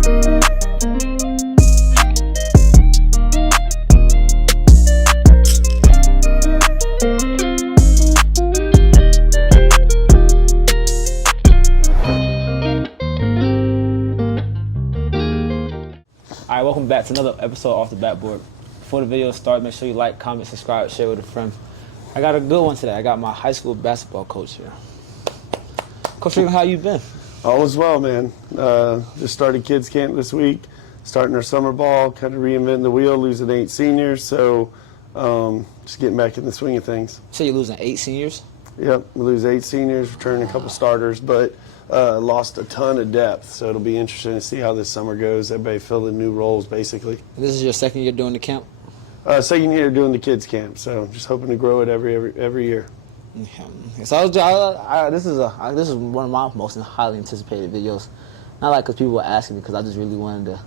Alright, welcome back to another episode Off the Backboard. Before the video starts, make sure you like, comment, subscribe, share with a friend. I got a good one today. I got my high school basketball coach here. Coach Regan, how you been? All is well, man. Just started kids camp this week, starting our summer ball, kind of reinventing the wheel, losing 8 seniors, so just getting back in the swing of things. So you're losing 8 seniors? Yep, we lose 8 seniors, returning a couple starters, but lost a ton of depth, so it'll be interesting to see how this summer goes. Everybody filling new roles, basically. This is your second year doing the camp? Second year doing the kids camp, so just hoping to grow it every year. Yeah. So this is one of my most highly anticipated videos. Not like because people were asking me, because I just really wanted to.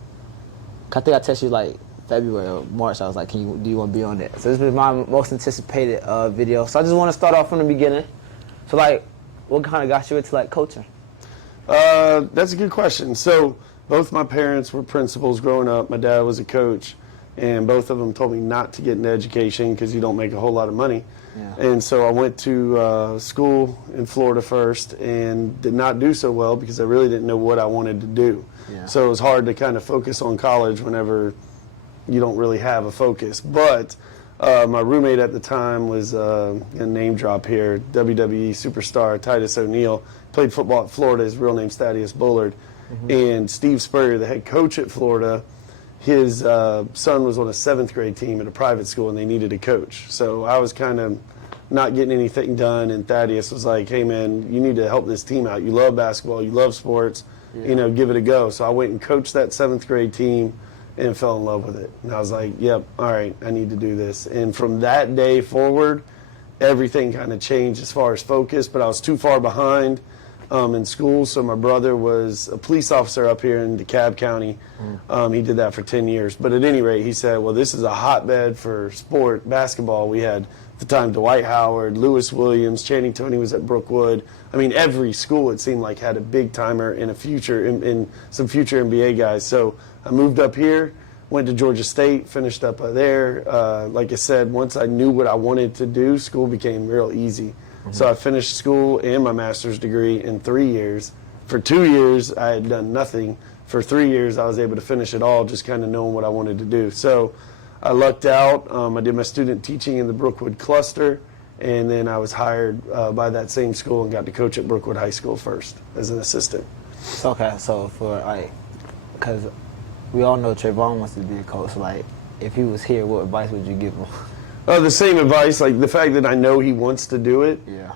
I think I texted you like February or March. I was like, do you want to be on that? So this is my most anticipated video. So I just want to start off from the beginning. So like, what kind of got you into like coaching? That's a good question. So both my parents were principals growing up. My dad was a coach, and both of them told me not to get into education because you don't make a whole lot of money. Yeah. And so I went to school in Florida first and did not do so well because I really didn't know what I wanted to do. Yeah. So it was hard to kind of focus on college whenever you don't really have a focus. But my roommate at the time was, a name drop here, WWE superstar Titus O'Neil. Played football at Florida. His real name's Thaddeus Bullard. Mm-hmm. And Steve Spurrier, the head coach at Florida, his son was on a 7th grade team at a private school, and they needed a coach. So I was kind of not getting anything done, and Thaddeus was like, hey, man, you need to help this team out. You love basketball. You love sports. Yeah. Give it a go. So I went and coached that 7th grade team and fell in love with it. And I was like, yep, all right, I need to do this. And from that day forward, everything kind of changed as far as focus, but I was too far behind in school. So my brother was a police officer up here in DeKalb County. He did that for 10 years. But at any rate, he said, well, this is a hotbed for sport, basketball. We had, at the time, Dwight Howard, Lewis Williams, Channing Tony was at Brookwood. I mean, every school, it seemed like, had a big-timer and a future, in some future NBA guys. So I moved up here, went to Georgia State, finished up there. Like I said, once I knew what I wanted to do, school became real easy. Mm-hmm. So I finished school and my master's degree in 3 years. For 2 years, I had done nothing. For 3 years, I was able to finish it all, just kind of knowing what I wanted to do. So I lucked out. I did my student teaching in the Brookwood cluster, and then I was hired by that same school and got to coach at Brookwood High School first as an assistant. Okay, so because we all know Trayvon wants to be a coach. Like, if he was here, what advice would you give him? The same advice. Like, the fact that I know he wants to do it yeah.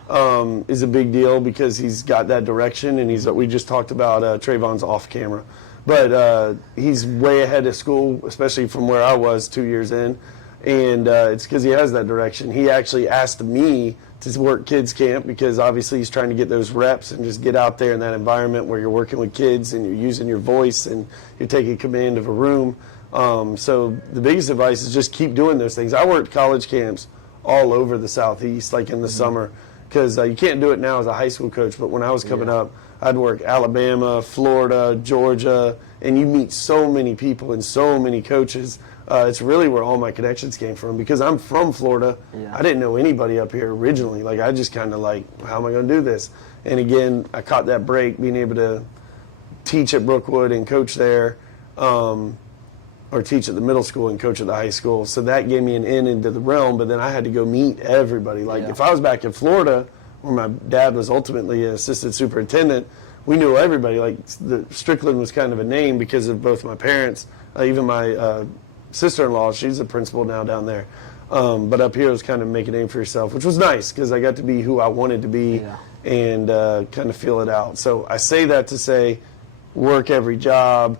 Is a big deal because he's got that direction, and we just talked about Trayvon's off camera. But he's way ahead of school, especially from where I was 2 years in, and it's because he has that direction. He actually asked me to work kids camp because obviously he's trying to get those reps and just get out there in that environment where you're working with kids and you're using your voice and you're taking command of a room. So the biggest advice is just keep doing those things. I worked college camps all over the Southeast, like in the summer, because you can't do it now as a high school coach, but when I was coming up, I'd work Alabama, Florida, Georgia, and you meet so many people and so many coaches. It's really where all my connections came from because I'm from Florida. Yeah. I didn't know anybody up here originally. Like, I just kind of like, how am I going to do this? And again, I caught that break being able to teach at Brookwood and coach there, or teach at the middle school and coach at the high school. So that gave me an in into the realm, but then I had to go meet everybody. Like, if I was back in Florida, where my dad was ultimately an assistant superintendent, we knew everybody. Like, Strickland was kind of a name because of both my parents, even my sister-in-law, she's a principal now down there. But up here it was kind of make a name for yourself, which was nice because I got to be who I wanted to be and kind of feel it out. So I say that to say, work every job,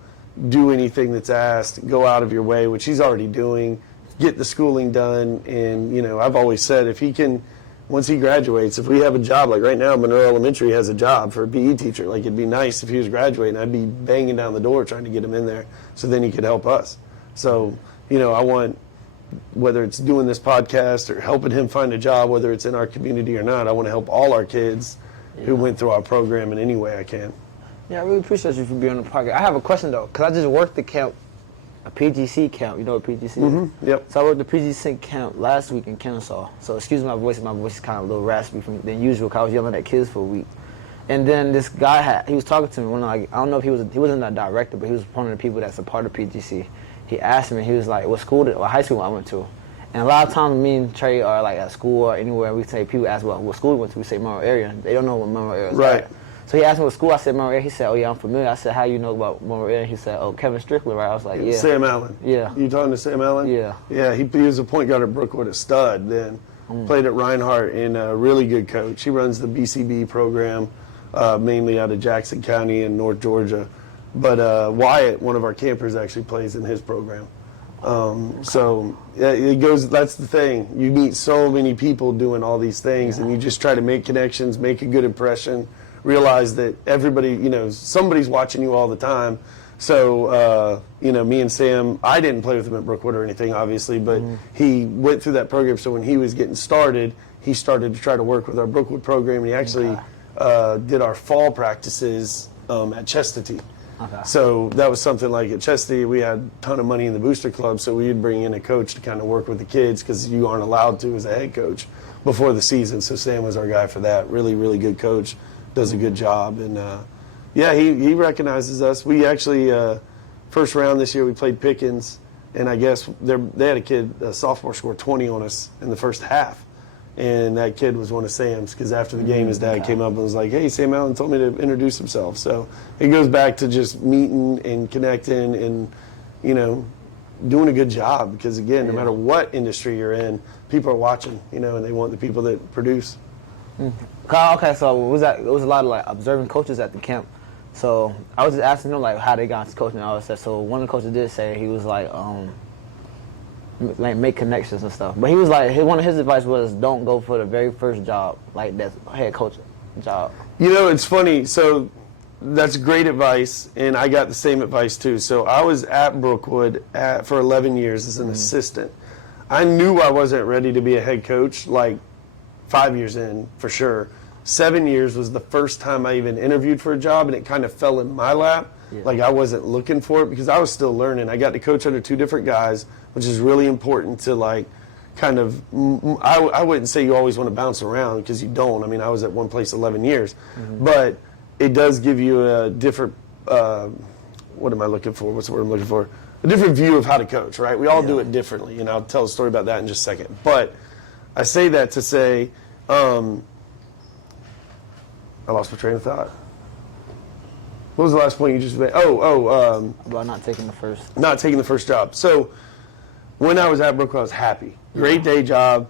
do anything that's asked, go out of your way, which he's already doing, get the schooling done. And, I've always said if he can, once he graduates, if we have a job, like right now, Monroe Elementary has a job for a PE teacher. Like, it'd be nice if he was graduating. I'd be banging down the door trying to get him in there so then he could help us. So, I want, whether it's doing this podcast or helping him find a job, whether it's in our community or not, I want to help all our kids who went through our program in any way I can. Yeah, I really appreciate you for being on the podcast. I have a question though, because I just worked the camp, a PGC camp. You know what PGC is? Mm-hmm. Yep. So I worked the PGC camp last week in Kennesaw. So excuse my voice is kind of a little raspy than usual, because I was yelling at kids for a week. And then this guy he was talking to me when I don't know if he wasn't a director, but he was one of the people that's a part of PGC. He asked me, he was like, what high school I went to? And a lot of times me and Trey are like at school or anywhere, we say, people ask what school we went to, we say Monroe area. They don't know what Monroe area is. Right. At. So he asked me what school, I said Monroe area. He said, oh yeah, I'm familiar. I said, how you know about Monroe area? He said, oh, Kevin Strickland, right? I was like, yeah. Sam Allen. Yeah. You talking to Sam Allen? Yeah. Yeah, he was a point guard at Brookwood, a stud then. Played at Reinhardt, and a really good coach. He runs the BCB program, mainly out of Jackson County in North Georgia. But Wyatt, one of our campers, actually plays in his program. So yeah, it goes. That's the thing. You meet so many people doing all these things, and you just try to make connections, make a good impression, realize that everybody, somebody's watching you all the time. So, me and Sam, I didn't play with him at Brookwood or anything, obviously, but he went through that program. So when he was getting started, he started to try to work with our Brookwood program, and he actually did our fall practices at Chestatee. Okay. So that was something like at Chestatee, we had a ton of money in the booster club, so we'd bring in a coach to kind of work with the kids, because you aren't allowed to as a head coach before the season. So Sam was our guy for that. Really, really good coach, does a good job. And yeah, he recognizes us. We actually, first round this year, we played Pickens, and I guess they had a sophomore, scored 20 on us in the first half. And that kid was one of Sam's, because after the game, his dad came up and was like, hey, Sam Allen told me to introduce himself. So it goes back to just meeting and connecting and, doing a good job. Because, again, no matter what industry you're in, people are watching, and they want the people that produce. Okay, so it was a lot of, observing coaches at the camp. So I was just asking them, how they got into coaching and all that stuff. So one of the coaches did say, he was make connections and stuff. But he was one of his advice was, don't go for the very first job, that's head coach job. It's funny. So that's great advice, and I got the same advice too. So I was at Brookwood for 11 years as an assistant. I knew I wasn't ready to be a head coach, 5 years in, for sure. 7 years was the first time I even interviewed for a job, and it kind of fell in my lap. Yeah. I wasn't looking for it, because I was still learning. I got to coach under two different guys, which is really important to I wouldn't say you always want to bounce around, because you don't. I mean, I was at one place 11 years. But it does give you a different, what am I looking for? What's the word I'm looking for? A different view of how to coach, right? We all do it differently, and I'll tell a story about that in just a second. But I say that to say, I lost my train of thought. What was the last point you just made? About not taking the first. Not taking the first job. So when I was at Brookwood, I was happy. Great day job,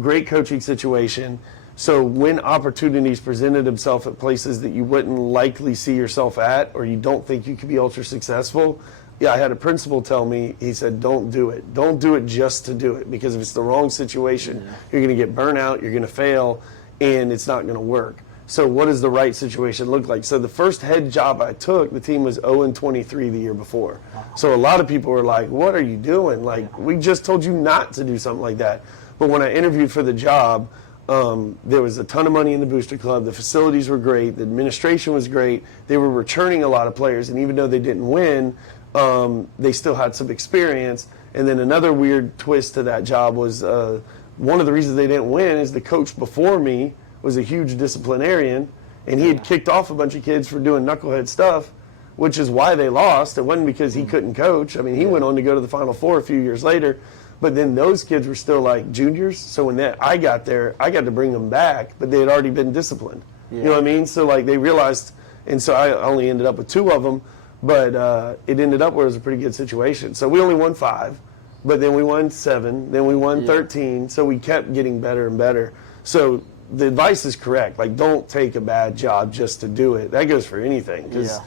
great coaching situation. So when opportunities presented themselves at places that you wouldn't likely see yourself at, or you don't think you could be ultra successful, I had a principal tell me, he said, don't do it. Don't do it just to do it, because if it's the wrong situation, you're going to get burnt out, you're going to fail, and it's not going to work. So what does the right situation look like? So the first head job I took, the team was 0-23 the year before. So a lot of people were like, what are you doing? We just told you not to do something like that. But when I interviewed for the job, there was a ton of money in the booster club. The facilities were great. The administration was great. They were returning a lot of players. And even though they didn't win, they still had some experience. And then another weird twist to that job was one of the reasons they didn't win is the coach before me was a huge disciplinarian, and he had kicked off a bunch of kids for doing knucklehead stuff, which is why they lost. It wasn't because he couldn't coach. I mean, he went on to go to the Final Four a few years later, but then those kids were still juniors. So when I got there, I got to bring them back, but they had already been disciplined. You know what I mean? So they realized, and so I only ended up with 2 of them, but it ended up where it was a pretty good situation. So we only won 5, but then we won 7, then we won 13. So we kept getting better and better. So the advice is correct. Don't take a bad job just to do it. That goes for anything, because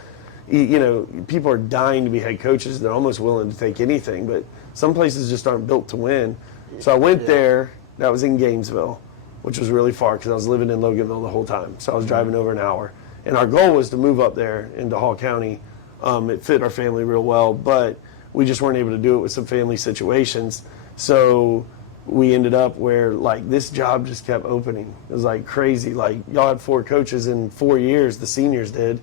people are dying to be head coaches. They're almost willing to take anything, but some places just aren't built to win. So I went there. That was in Gainesville, which was really far, because I was living in Loganville the whole time. So I was driving over an hour, and our goal was to move up there into Hall County. It fit our family real well, but we just weren't able to do it with some family situations. So we ended up where this job just kept opening. It was crazy. Y'all had 4 coaches in 4 years, the seniors did.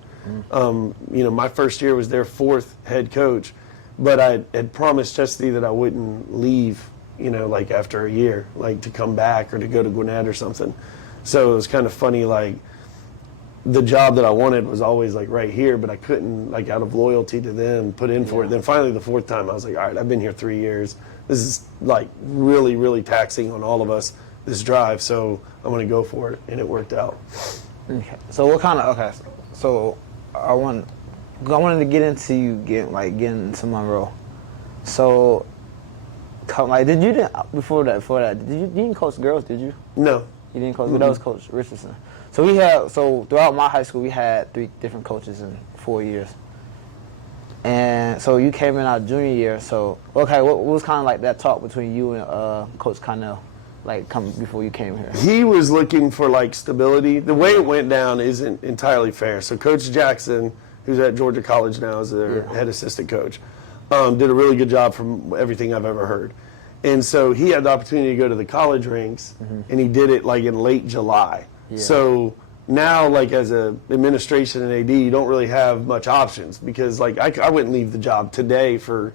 My first year was their fourth head coach, but I had promised Chastity that I wouldn't leave, like after a year, like to come back or to go to Gwinnett or something. So it was kind of funny, like the job that I wanted was always like right here, but I couldn't, like out of loyalty to them, put in for it. Then finally the fourth time I was like, all right, I've been here 3 years. This is like really, really taxing on all of us, this drive. So I'm going to go for it. And it worked out. Okay. So so I wanted to get into you getting into Monroe. So like, before that, you didn't coach girls, did you? No. You didn't coach, that was Coach Richardson. So throughout my high school, we had 3 different coaches in 4 years. And so you came in our junior year. So, okay, what was kind of like that talk between you and Coach Connell, like before you came here? He was looking for like stability. The way it went down isn't entirely fair. So Coach Jackson, who's at Georgia College now as their head assistant coach, did a really good job from everything I've ever heard. And so he had the opportunity to go to the college ranks, and he did it like in late July. Yeah. So now, like as a administration and AD, you don't really have much options because like I wouldn't leave the job today for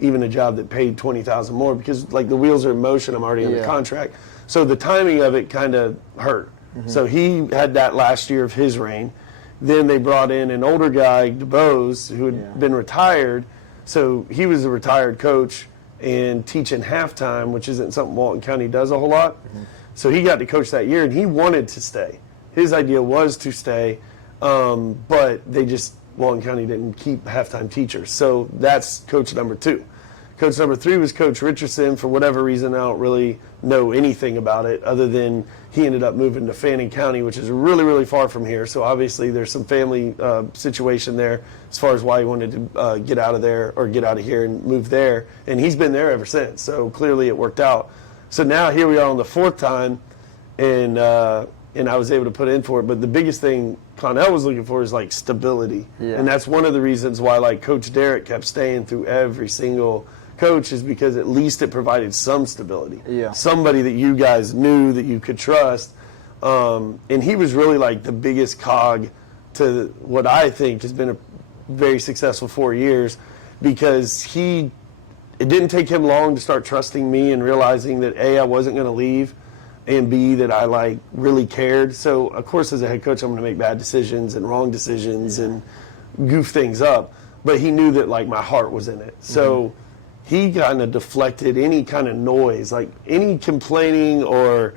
even a job that paid $20,000 more because like the wheels are in motion. I'm already under contract. So the timing of it kind of hurt. So he had that last year of his reign. Then they brought in an older guy, DeBose, who had been retired. So he was a retired coach and teaching halftime, which isn't something Walton County does a whole lot. So he got to coach that year, and he wanted to stay. His idea was to stay, but Walton County didn't keep halftime teachers. So that's coach number 2. Coach number 3 was Coach Richardson. For whatever reason, I don't really know anything about it other than he ended up moving to Fannin County, which is really, really far from here. So obviously there's some family situation there as far as why he wanted to get out of there or get out of here and move there. And he's been there ever since. So clearly it worked out. So now here we are on the 4th time, and I was able to put in for it. But the biggest thing Connell was looking for is like stability. And that's one of the reasons why like Coach Derek kept staying through every single coach is because at least it provided some stability. Somebody that you guys knew that you could trust. And he was really like the biggest cog to what I think has been a very successful 4 years because it didn't take him long to start trusting me and realizing that A, I wasn't going to leave, and B, that I like really cared. So of course as a head coach I'm going to make bad decisions and wrong decisions and goof things up, but he knew that like my heart was in it. So he kind of deflected any kind of noise, like any complaining or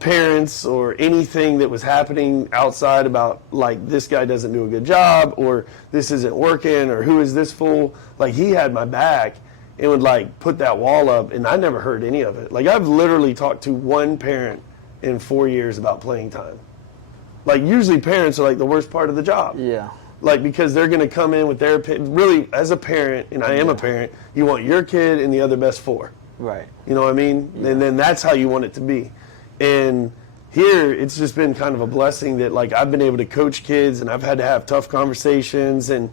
parents or anything that was happening outside about like this guy doesn't do a good job or this isn't working or who is this fool. Like he had my back and would like put that wall up, and I never heard any of it. Like I've literally talked to one parent in 4 years about playing time. Like usually parents are like the worst part of the job. Like because they're going to come in with their opinion. Really, as a parent, and I am a parent, you want your kid and the other best 4. Right. You know what I mean? And then that's how you want it to be. And here, it's just been kind of a blessing that like I've been able to coach kids, and I've had to have tough conversations, and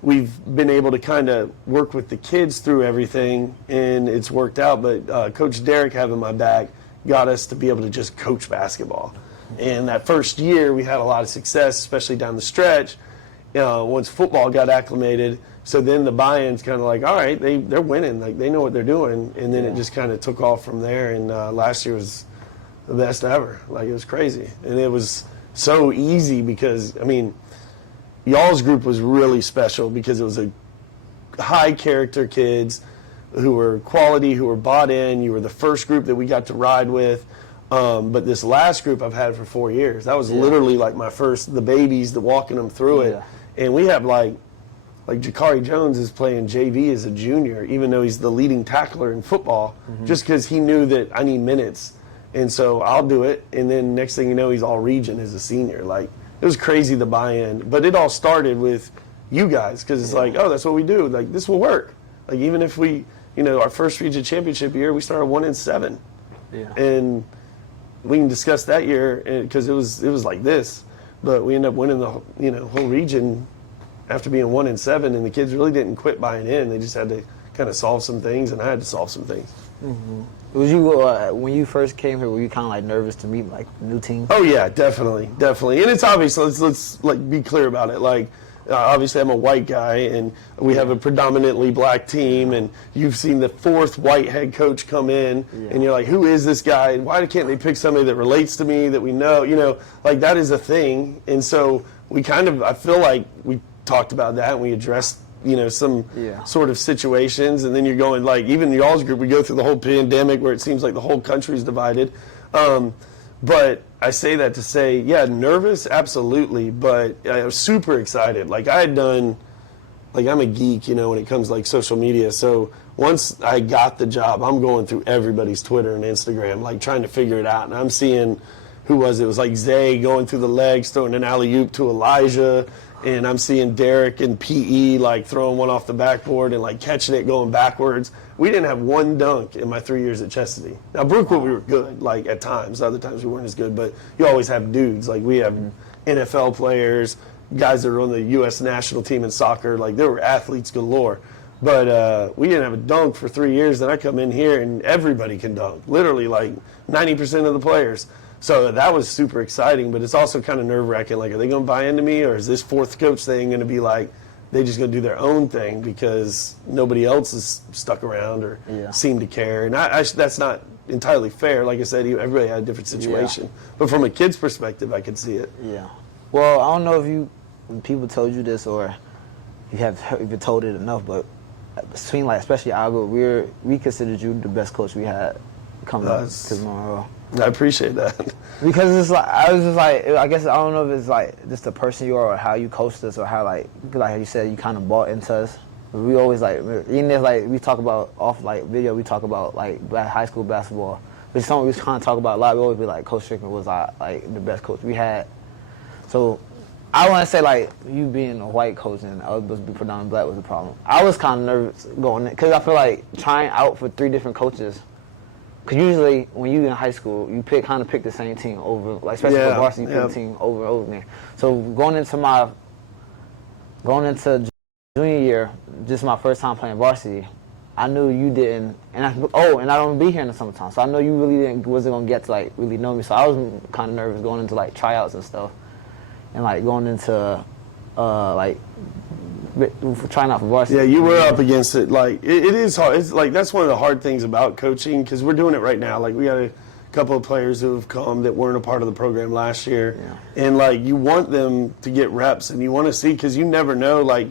we've been able to kind of work with the kids through everything, and it's worked out. But Coach Derek having my back got us to be able to just coach basketball. And that first year, we had a lot of success, especially down the stretch, once football got acclimated. So then the buy-in's kind of like, all right, they're winning. Like, they know what they're doing. And then it just kind of took off from there. And last year was the best ever. Like, it was crazy. And it was so easy because, I mean, y'all's group was really special because it was a high-character kids who were quality, who were bought in. You were the first group that we got to ride with. But this last group I've had for 4 years, that was literally like the babies, walking them through it. And we have like Jakari Jones is playing JV as a junior, even though he's the leading tackler in football, just because he knew that I need minutes. And so I'll do it. And then next thing you know, he's all region as a senior. Like, it was crazy, the buy-in. But it all started with you guys, because it's like, oh, that's what we do. Like, this will work. Like, even if we, our first region championship year, we started 1-7. And we can discuss that year because it was like this. But we ended up winning the whole region after being 1-7, and the kids really didn't quit buying in. They just had to kind of solve some things, and I had to solve some things. Was you when you first came here? Were you kind of like nervous to meet like new team? Oh yeah, definitely, and it's obvious. Let's like be clear about it. Like obviously, I'm a white guy, and we have a predominantly black team. And you've seen the fourth white head coach come in, and you're like, who is this guy? And why can't they pick somebody that relates to me that we know? You know, like that is a thing. And so we I feel like we talked about that and we addressed some sort of situations. And then you're going like, even y'all's group, we go through the whole pandemic where it seems like the whole country's divided. But I say that to say, yeah, nervous, absolutely, but I was super excited. Like I had done, like I'm a geek, when it comes to like social media. So once I got the job, I'm going through everybody's Twitter and Instagram, like trying to figure it out. And I'm seeing, who was it? It was like Zay going through the legs, throwing an alley-oop to Elijah. And I'm seeing Derek in PE like throwing one off the backboard and like catching it going backwards. We didn't have one dunk in my 3 years at Chestatee. Now Brookwood we were good, like at times. Other times we weren't as good, but you always have dudes. Like we have NFL players, guys that are on the U.S. national team in soccer. Like there were athletes galore. But we didn't have a dunk for 3 years. Then I come in here and everybody can dunk. Literally like 90% of the players. So that was super exciting, but it's also kind of nerve-wracking. Like, are they going to buy into me, or is this fourth coach thing going to be like they just going to do their own thing because nobody else is stuck around or seem to care? And that's not entirely fair. Like I said, everybody had a different situation. Yeah. But from a kid's perspective, I could see it. Yeah. Well, I don't know if people told you this or you have been told it enough, but between like especially Algo, we considered you the best coach we had coming up to Monroe. I appreciate that. Because it's like, I was just like, I guess I don't know if it's like just the person you are or how you coached us or how like you said, you kind of bought into us. But we always like, even if like we talk about off like video, we talk about like high school basketball. But it's something we kind of talk about a lot. We always be like, Coach Strickland was like the best coach we had. So I want to say like you being a white coach and I was supposed to be predominantly black was the problem. I was kind of nervous going in because I feel like trying out for 3 different coaches. Because usually when you're in high school, you kind of pick the same team over, like especially for varsity, you pick the team over and over again. So going into junior year, just my first time playing varsity, I knew you didn't, and I don't be here in the summertime, so I know you really wasn't gonna get to like really know me. So I was kind of nervous going into like tryouts and stuff, and like going into like trying out for varsity. Yeah, you were up against it. Like it is hard. It's like that's one of the hard things about coaching because we're doing it right now. Like we got a couple of players who have come that weren't a part of the program last year, and like you want them to get reps and you want to see because you never know. Like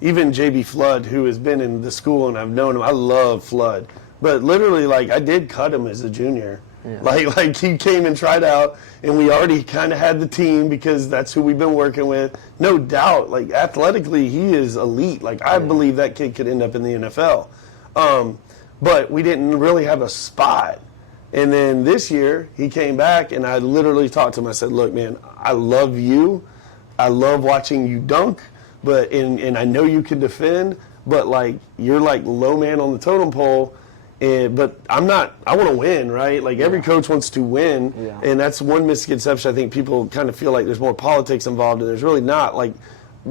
even JB Flood, who has been in the school and I've known him. I love Flood, but literally like I did cut him as a junior. Yeah. Like he came and tried out, and we already kind of had the team because that's who we've been working with. No doubt, like athletically, he is elite. Like I believe that kid could end up in the NFL, but we didn't really have a spot. And then this year, he came back, and I literally talked to him. I said, "Look, man, I love you. I love watching you dunk, but and I know you can defend, but like you're like low man on the totem pole." But I'm not. I want to win, right? Like every coach wants to win, and that's one misconception. I think people kind of feel like there's more politics involved, and there's really not. Like,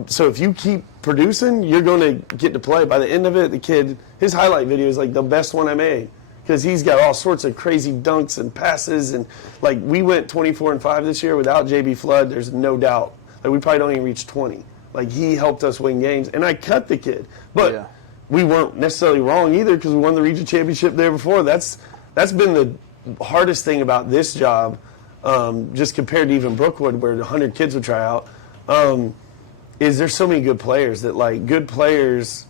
so if you keep producing, you're going to get to play. By the end of it, the kid, his highlight video is like the best one I made because he's got all sorts of crazy dunks and passes, and like we went 24-5 this year without JB Flood. There's no doubt. Like we probably don't even reach 20. Like he helped us win games, and I cut the kid, but. Yeah. We weren't necessarily wrong either because we won the region championship there before. That's been the hardest thing about this job, just compared to even Brookwood where 100 kids would try out, is there's so many good players that like good players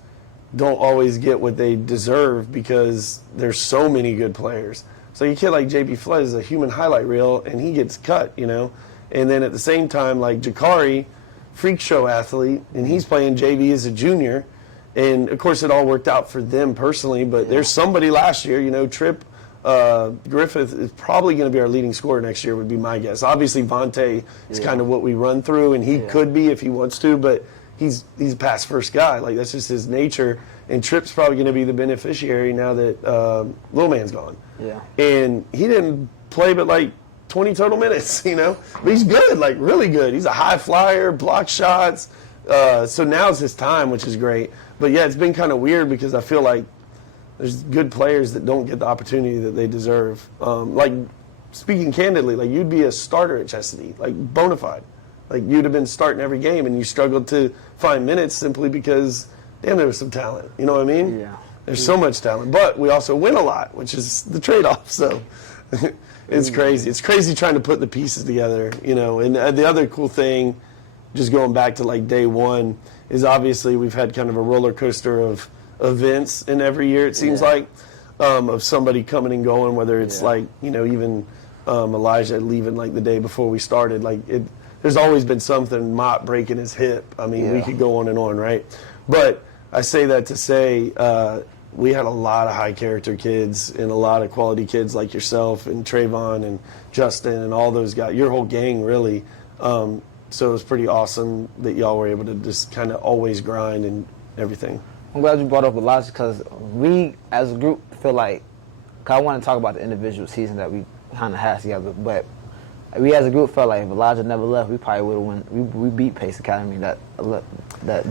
don't always get what they deserve because there's so many good players. So a kid like JB Flood is a human highlight reel and he gets cut, And then at the same time like Jakari, freak show athlete, and he's playing JV as a junior. And, of course, it all worked out for them personally, but there's somebody last year, Tripp Griffith is probably going to be our leading scorer next year would be my guess. Obviously, Vontae is kind of what we run through, and he could be if he wants to, but he's a pass-first guy. Like, that's just his nature. And Tripp's probably going to be the beneficiary now that Little Man's gone. Yeah. And he didn't play but, like, 20 total minutes, But he's good, like, really good. He's a high flyer, block shots. So now's his time, which is great. But, yeah, it's been kind of weird because I feel like there's good players that don't get the opportunity that they deserve. Like, speaking candidly, like, you'd be a starter at Chestatee, like, bona fide. Like, you'd have been starting every game, and you struggled to find minutes simply because, damn, there was some talent. You know what I mean? Yeah. There's so much talent. But we also win a lot, which is the trade-off. So it's crazy. It's crazy trying to put the pieces together, you know. And the other cool thing, just going back to, like, day one, is obviously we've had kind of a roller coaster of events in every year, it seems like, of somebody coming and going, whether it's like, you know, even Elijah leaving like the day before we started. Like, there's always been something, Mott breaking his hip. I mean, we could go on and on, right? But I say that to say we had a lot of high character kids and a lot of quality kids like yourself and Trayvon and Justin and all those guys, your whole gang really. So it was pretty awesome that y'all were able to just kind of always grind and everything. I'm glad you brought up Elijah because we, as a group, feel like, cause I want to talk about the individual season that we kind of had together, but we as a group felt like if Elijah never left, we probably would have won. We beat Pace Academy that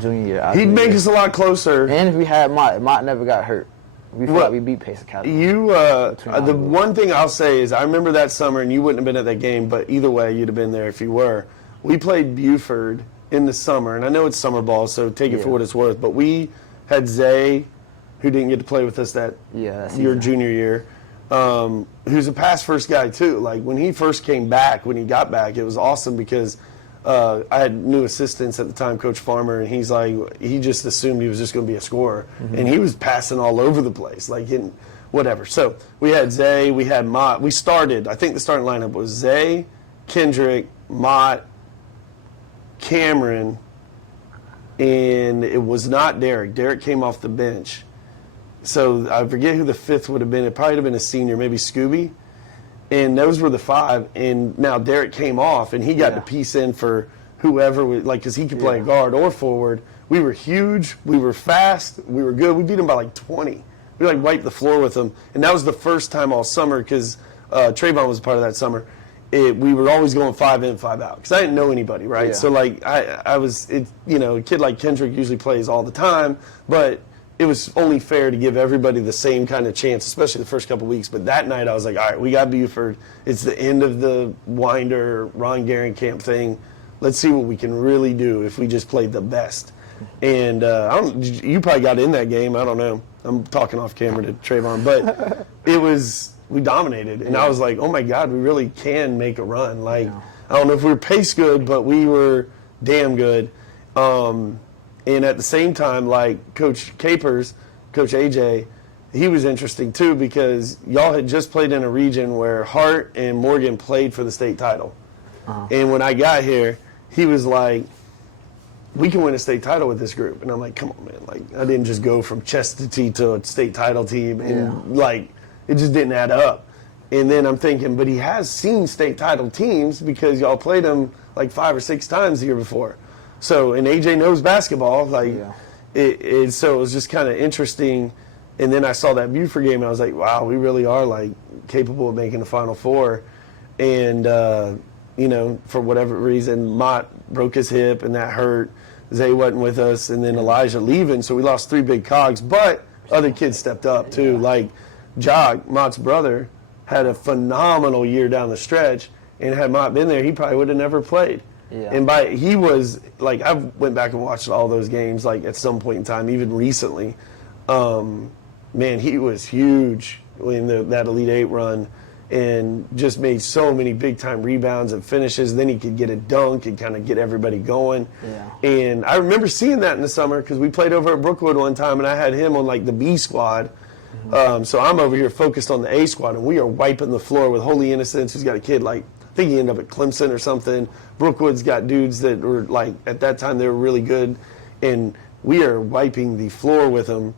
junior year. He'd make us a lot closer. And if we had Mott never got hurt, we felt like we beat Pace Academy. The one thing I'll say is I remember that summer, and you wouldn't have been at that game, but either way, you'd have been there if you were. We played Buford in the summer, and I know it's summer ball, so take it for what it's worth, but we had Zay, who didn't get to play with us that your junior year, who's a pass-first guy, too. Like, when he first came back, when he got back, it was awesome because I had new assistants at the time, Coach Farmer, and he's like, he just assumed he was just going to be a scorer. And he was passing all over the place, like, whatever. So we had Zay, we had Mott. We started, I think the starting lineup was Zay, Kendrick, Mott, Cameron, and it was not Derek. Derek came off the bench. So I forget who the fifth would have been. It probably would have been a senior, maybe Scooby. And those were the five. And now Derek came off, and he got to piece in for whoever, because he could play guard or forward. We were huge. We were fast. We were good. We beat him by like 20. We like wiped the floor with them. And that was the first time all summer because Trayvon was a part of that summer. We were always going 5 in, 5 out because I didn't know anybody, right? So like I was, a kid like Kendrick usually plays all the time, but it was only fair to give everybody the same kind of chance, especially the first couple of weeks. But that night I was like, all right, we got Buford. It's the end of the Winder, Ron Camp thing. Let's see what we can really do if we just played the best. And you probably got in that game. I don't know. I'm talking off camera to Trayvon, but we dominated. And I was like, oh my God, we really can make a run. Like, I don't know if we were pace good, but we were damn good. And at the same time, like Coach Capers, Coach AJ, he was interesting too because y'all had just played in a region where Hart and Morgan played for the state title. And when I got here, he was like, we can win a state title with this group. And I'm like, come on, man. Like, I didn't just go from Chestatee to a state title team. And, like, it just didn't add up. And then I'm thinking, but he has seen state title teams because y'all played them, like, 5 or 6 times the year before. So, and AJ knows basketball. Like, so it was just kind of interesting. And then I saw that Buford game, and I was like, wow, we really are, like, capable of making the Final Four. And, for whatever reason, Mott broke his hip, and that hurt. Zay wasn't with us, and then Elijah leaving, so we lost 3 big cogs. But other kids stepped up, too. Like, Jock, Mott's brother, had a phenomenal year down the stretch, and had Mott been there, he probably would have never played. And he was, like, I went back and watched all those games, like, at some point in time, even recently. Man, he was huge in that Elite Eight run and just made so many big-time rebounds and finishes. Then he could get a dunk and kind of get everybody going. And I remember seeing that in the summer because we played over at Brookwood one time, and I had him on, like, the B squad. So I'm over here focused on the A squad, and we are wiping the floor with Holy Innocents, who's got a kid, like, I think he ended up at Clemson or something. Brookwood's got dudes that were, like, at that time they were really good. And we are wiping the floor with them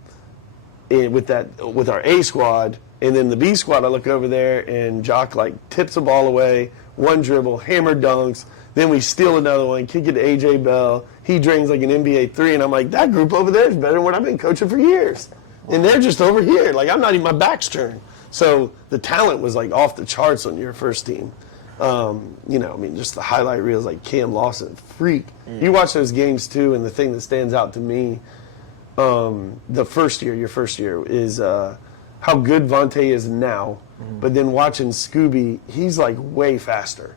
with our A squad. And then the B squad, I look over there, and Jock, like, tips the ball away, one dribble, hammer dunks. Then we steal another one, kick it to A.J. Bell. He drains, like, an NBA 3, and I'm like, that group over there is better than what I've been coaching for years. And they're just over here. Like, I'm not even, my back's turned. So the talent was, like, off the charts on your first team. Just the highlight reels, like Cam Lawson, freak. You watch those games, too, and the thing that stands out to me the first year, your first year, is how good Vontae is now. But then watching Scooby, he's like way faster.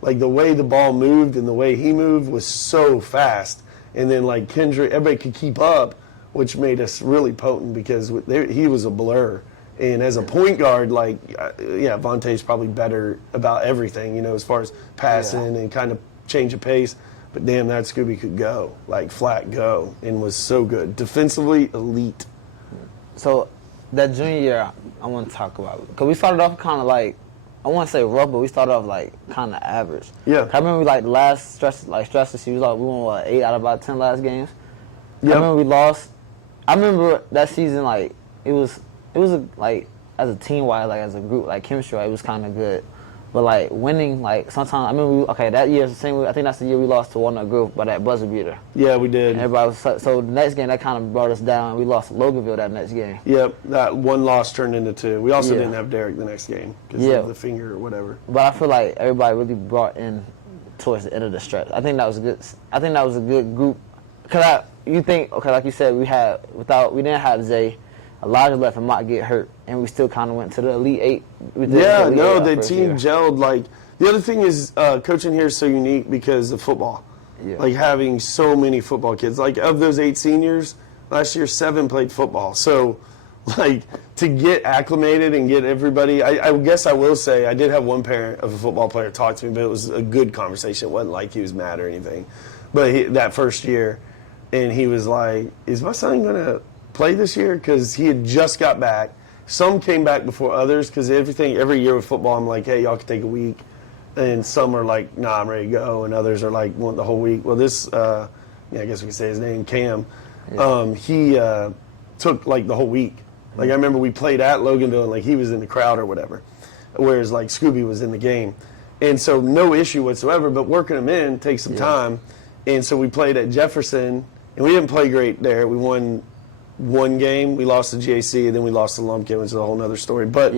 Like the way the ball moved and the way he moved was so fast. And then like Kendrick, everybody could keep up, which made us really potent because he was a blur. And as a point guard, like, yeah, Vontae's probably better about everything, you know, as far as passing and kind of change of pace. But damn, that Scooby could go, like flat go, and was so good. Defensively, elite. So that junior year, I want to talk about, because we started off kind of like, I want to say rough, but we started off like kind of average. Yeah. I remember like the last stretch of the season, we won 8 out of about 10 last games. Yep. I remember we lost. I remember that season, like it was like as a team wise, like as a group, like chemistry, it was kind of good. But like winning, like sometimes I remember that year is the same. I think that's the year we lost to Walnut Grove by that buzzer beater. Yeah, we did. And everybody was so the next game that kind of brought us down. We lost to Loganville that next game. Yep, that one loss turned into 2. We also didn't have Derek the next game because of the finger or whatever. But I feel like everybody really brought in towards the end of the stretch. I think that was good. I think that was a good group. Like you said, we didn't have Zay. Elijah left and Mott get hurt, and we still kind of went to the Elite 8. The team gelled. Like, the other thing is coaching here is so unique because of football. Yeah. Like, having so many football kids. Like, of those 8 seniors, last year 7 played football. So, like, to get acclimated and get everybody, I guess I will say I did have one parent of a football player talk to me, but it was a good conversation. It wasn't like he was mad or anything. But that first year, and he was like, is my son going to play this year? Because he had just got back. Some came back before others because every year with football, I'm like, hey, y'all can take a week. And some are like, nah, I'm ready to go. And others are like, want the whole week. Well, this, I guess we could say his name, Cam, he took like the whole week. Like, I remember we played at Loganville and like he was in the crowd or whatever, whereas like Scooby was in the game. And so no issue whatsoever, but working him in takes some time. And so we played at Jefferson, and we didn't play great there. We won one game. We lost to GAC, and then we lost to Lumpkin, which is a whole other story. But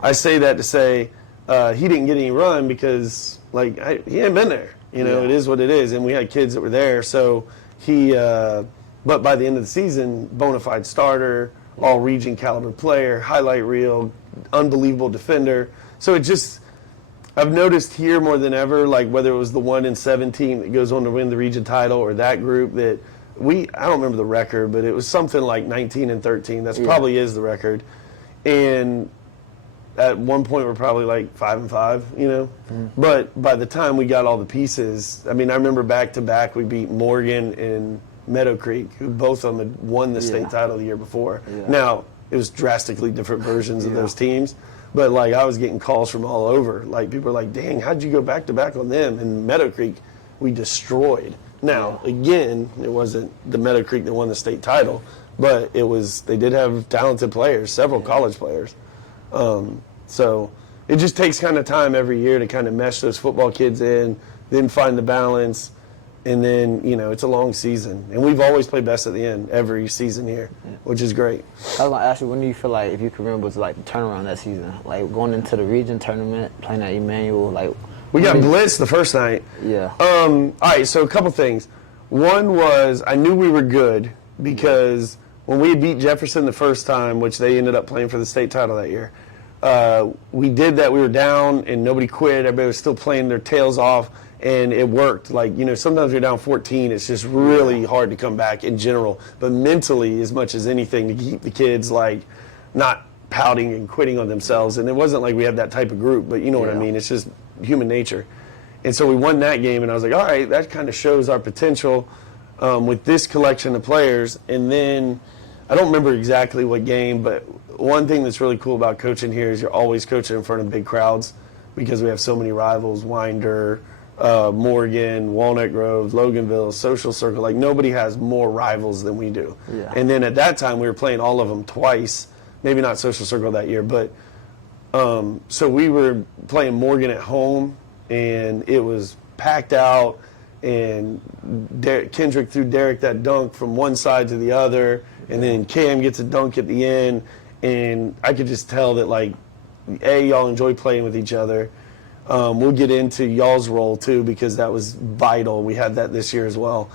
I say that to say he didn't get any run because, like, he hadn't been there. You know, it is what it is. And we had kids that were there. So he but by the end of the season, bona fide starter, all-region caliber player, highlight reel, unbelievable defender. So it just – I've noticed here more than ever, like whether it was the 1-7 team that goes on to win the region title or that group that – I don't remember the record, but it was something like 19-13. That's probably is the record. And at one point we're probably like 5-5, you know. But by the time we got all the pieces, I mean, I remember back to back we beat Morgan and Meadow Creek, who both of them had won the state title the year before. Now it was drastically different versions of those teams, but like I was getting calls from all over. Like people were like, "Dang, how'd you go back to back on them?" And Meadow Creek, we destroyed. Now, again, it wasn't the Meadow Creek that won the state title, but they did have talented players, several college players. So it just takes kind of time every year to kind of mesh those football kids in, then find the balance, and then, you know, it's a long season. And we've always played best at the end every season here, which is great. I was going to ask you, when do you feel like, if you can remember, was like the turnaround that season? Like going into the region tournament, playing at Emmanuel, like... We got blitzed the first night. Yeah. All right, so a couple things. One was I knew we were good because when we beat Jefferson the first time, which they ended up playing for the state title that year, we did that. We were down and nobody quit. Everybody was still playing their tails off, and it worked. Like, you know, sometimes you're down 14. It's just really hard to come back in general. But mentally, as much as anything, to keep the kids, like, not pouting and quitting on themselves. And it wasn't like we had that type of group, but you know what I mean. It's just human nature. And so we won that game, and I was like, all right, that kind of shows our potential with this collection of players. And then I don't remember exactly what game, but one thing that's really cool about coaching here is you're always coaching in front of big crowds because we have so many rivals, Winder, Morgan, Walnut Grove, Loganville, Social Circle. Like, nobody has more rivals than we do. Yeah. And then at that time, we were playing all of them twice. Maybe not Social Circle that year, but so we were playing Morgan at home, and it was packed out, and Kendrick threw Derek that dunk from one side to the other, and then Cam gets a dunk at the end, and I could just tell that, like, y'all enjoy playing with each other. We'll get into y'all's role, too, because that was vital. We had that this year as well.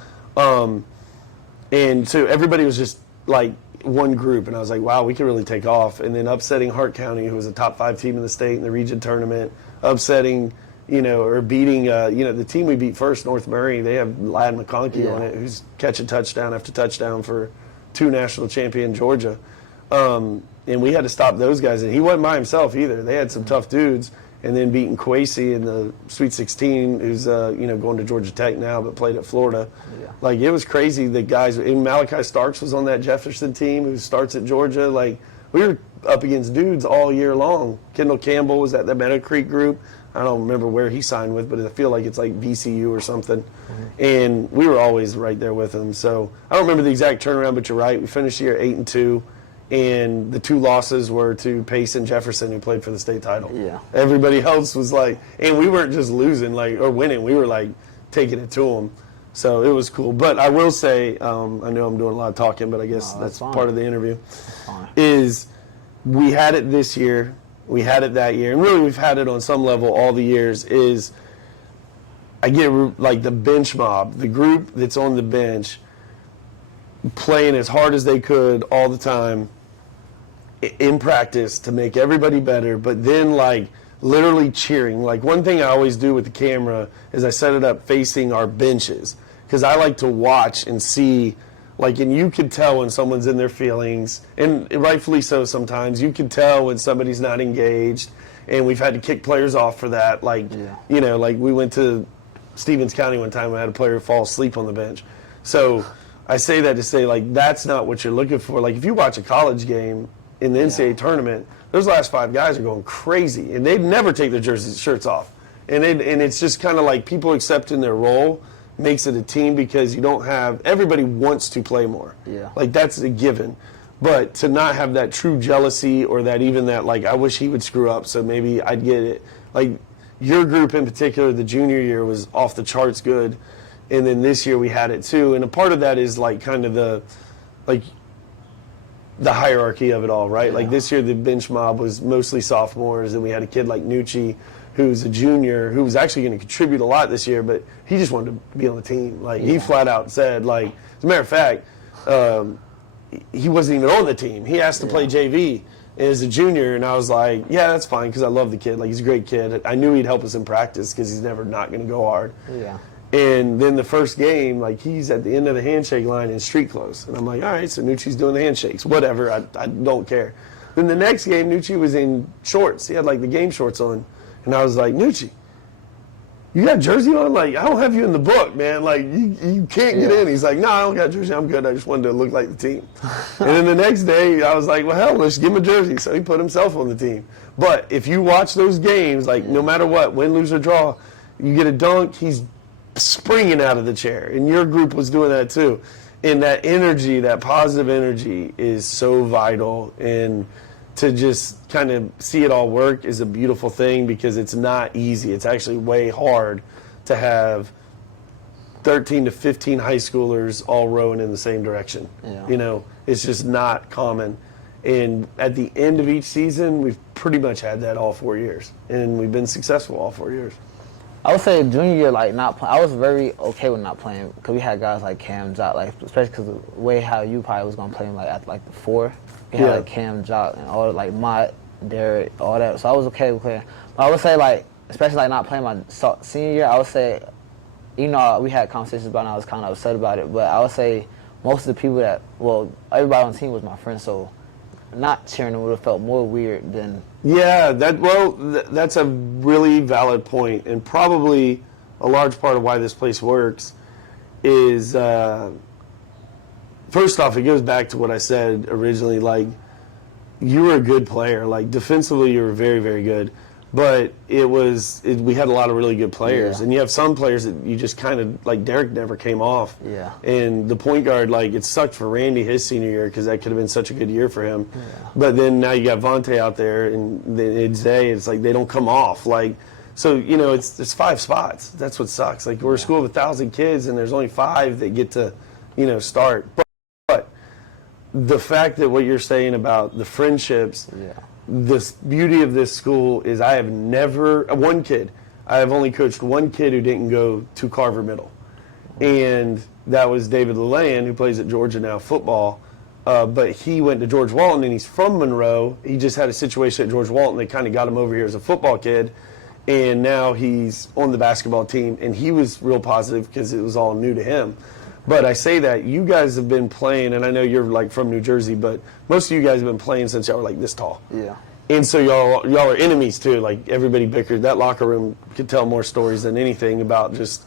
And so everybody was just like one group, and I was like, wow, we could really take off. And then upsetting Hart County, who was a top 5 team in the state in the region tournament, upsetting, or beating, the team we beat first, North Murray, they have Lad McConkey on it, who's catching touchdown after touchdown for 2 national champion Georgia. And we had to stop those guys, and he wasn't by himself either. They had some tough dudes. And then beating Quasey in the Sweet 16, who's going to Georgia Tech now, but played at Florida. Yeah. Like, it was crazy. The guys, and Malachi Starks was on that Jefferson team, who starts at Georgia. Like, we were up against dudes all year long. Kendall Campbell was at the Meadow Creek group. I don't remember where he signed with, but I feel like it's like VCU or something. Mm-hmm. And we were always right there with him. So I don't remember the exact turnaround, but you're right. We finished the year 8-2. And the 2 losses were to Pace and Jefferson, who played for the state title. Yeah. Everybody else was like, and we weren't just losing or winning. We were like taking it to them. So it was cool. But I will say, I know I'm doing a lot of talking, but I guess that's part of the interview. Is we had it this year, we had it that year, and really we've had it on some level all the years. Is I get like the bench mob, the group that's on the bench, playing as hard as they could all the time in practice to make everybody better, but then like literally cheering. Like, one thing I always do with the camera is I set it up facing our benches, because I like to watch and see, like, and you can tell when someone's in their feelings, and rightfully so sometimes. You can tell when somebody's not engaged, and we've had to kick players off for that. Like, like we went to Stevens County one time and had a player fall asleep on the bench. So I say that to say, like, that's not what you're looking for. Like, if you watch a college game in the NCAA tournament, those last 5 guys are going crazy, and they'd never take their shirts off. And it's just kind of like people accepting their role makes it a team, because you don't have – everybody wants to play more. Yeah. Like, that's a given. But to not have that true jealousy, or that even that, like, I wish he would screw up so maybe I'd get it. Like, your group in particular, the junior year, was off the charts good. And then this year we had it too. And a part of that is like kind of the hierarchy of it all, right? Yeah. Like, this year the bench mob was mostly sophomores, and we had a kid like Nucci, who's a junior, who was actually going to contribute a lot this year, but he just wanted to be on the team. Like, he flat out said, like, as a matter of fact, he wasn't even on the team. He asked to play JV as a junior, and I was like, yeah, that's fine, because I love the kid. Like, he's a great kid. I knew he'd help us in practice, because he's never not going to go hard. Yeah. And then the first game, like, he's at the end of the handshake line in street clothes. And I'm like, all right, so Nucci's doing the handshakes. Whatever, I don't care. Then the next game, Nucci was in shorts. He had, like, the game shorts on. And I was like, Nucci, you got jersey on? Like, I don't have you in the book, man. Like, you can't get in. He's like, no, I don't got jersey. I'm good. I just wanted to look like the team. And then the next day, I was like, well, hell, let's give him a jersey. So he put himself on the team. But if you watch those games, like, no matter what, win, lose, or draw, you get a dunk, he's springing out of the chair, and your group was doing that too. And that energy, that positive energy, is so vital, and to just kind of see it all work is a beautiful thing, because it's not easy. It's actually way hard to have 13 to 15 high schoolers all rowing in the same direction. It's just not common. And at the end of each season, we've pretty much had that all 4 years, and we've been successful all 4 years. I would say junior year, like, not playing. I was very okay with not playing, because we had guys like Cam Jock, like, especially because of the way how you probably was gonna play him, like, at like the 4. We had like Cam Jock and all, like, Mott, Derek, all that. So I was okay with playing. But I would say, like, especially like not playing my senior year, I would say, we had conversations about it, and I was kind of upset about it. But I would say most of the people everybody on the team was my friend, so not cheering them would have felt more weird than. Yeah, that's a really valid point, and probably a large part of why this place works is, first off, it goes back to what I said originally. Like, you were a good player. Like, defensively, you were very, very good. But we had a lot of really good players. Yeah. And you have some players that you just kind of, like, Derek never came off. Yeah. And the point guard, like, it sucked for Randy his senior year, because that could have been such a good year for him. Yeah. But then now you got Vontae out there, and it's like they don't come off. Like, so, it's 5 spots. That's what sucks. Like, we're a school of 1,000 kids, and there's only 5 that get to, start. But the fact that what you're saying about the friendships, the beauty of this school is I have only coached one kid who didn't go to Carver Middle. And that was David Lelayan, who plays at Georgia now football. But he went to George Walton, and he's from Monroe. He just had a situation at George Walton. They kind of got him over here as a football kid, and now he's on the basketball team. And he was real positive because it was all new to him. But I say that you guys have been playing, and I know you're like from New Jersey, but most of you guys have been playing since y'all were like this tall. Yeah. And so y'all are enemies too. Like everybody bickered. That locker room could tell more stories than anything about just,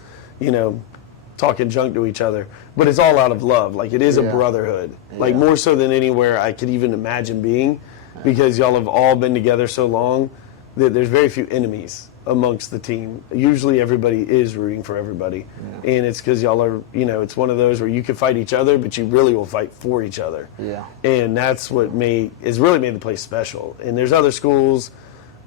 talking junk to each other. But it's all out of love. Like it is a brotherhood. Like more so than anywhere I could even imagine being, because y'all have all been together so long that there's very few enemies amongst the team. Usually everybody is rooting for everybody. Yeah. And it's because y'all are, it's one of those where you can fight each other, but you really will fight for each other. Yeah. And that's what has really made the place special. And there's other schools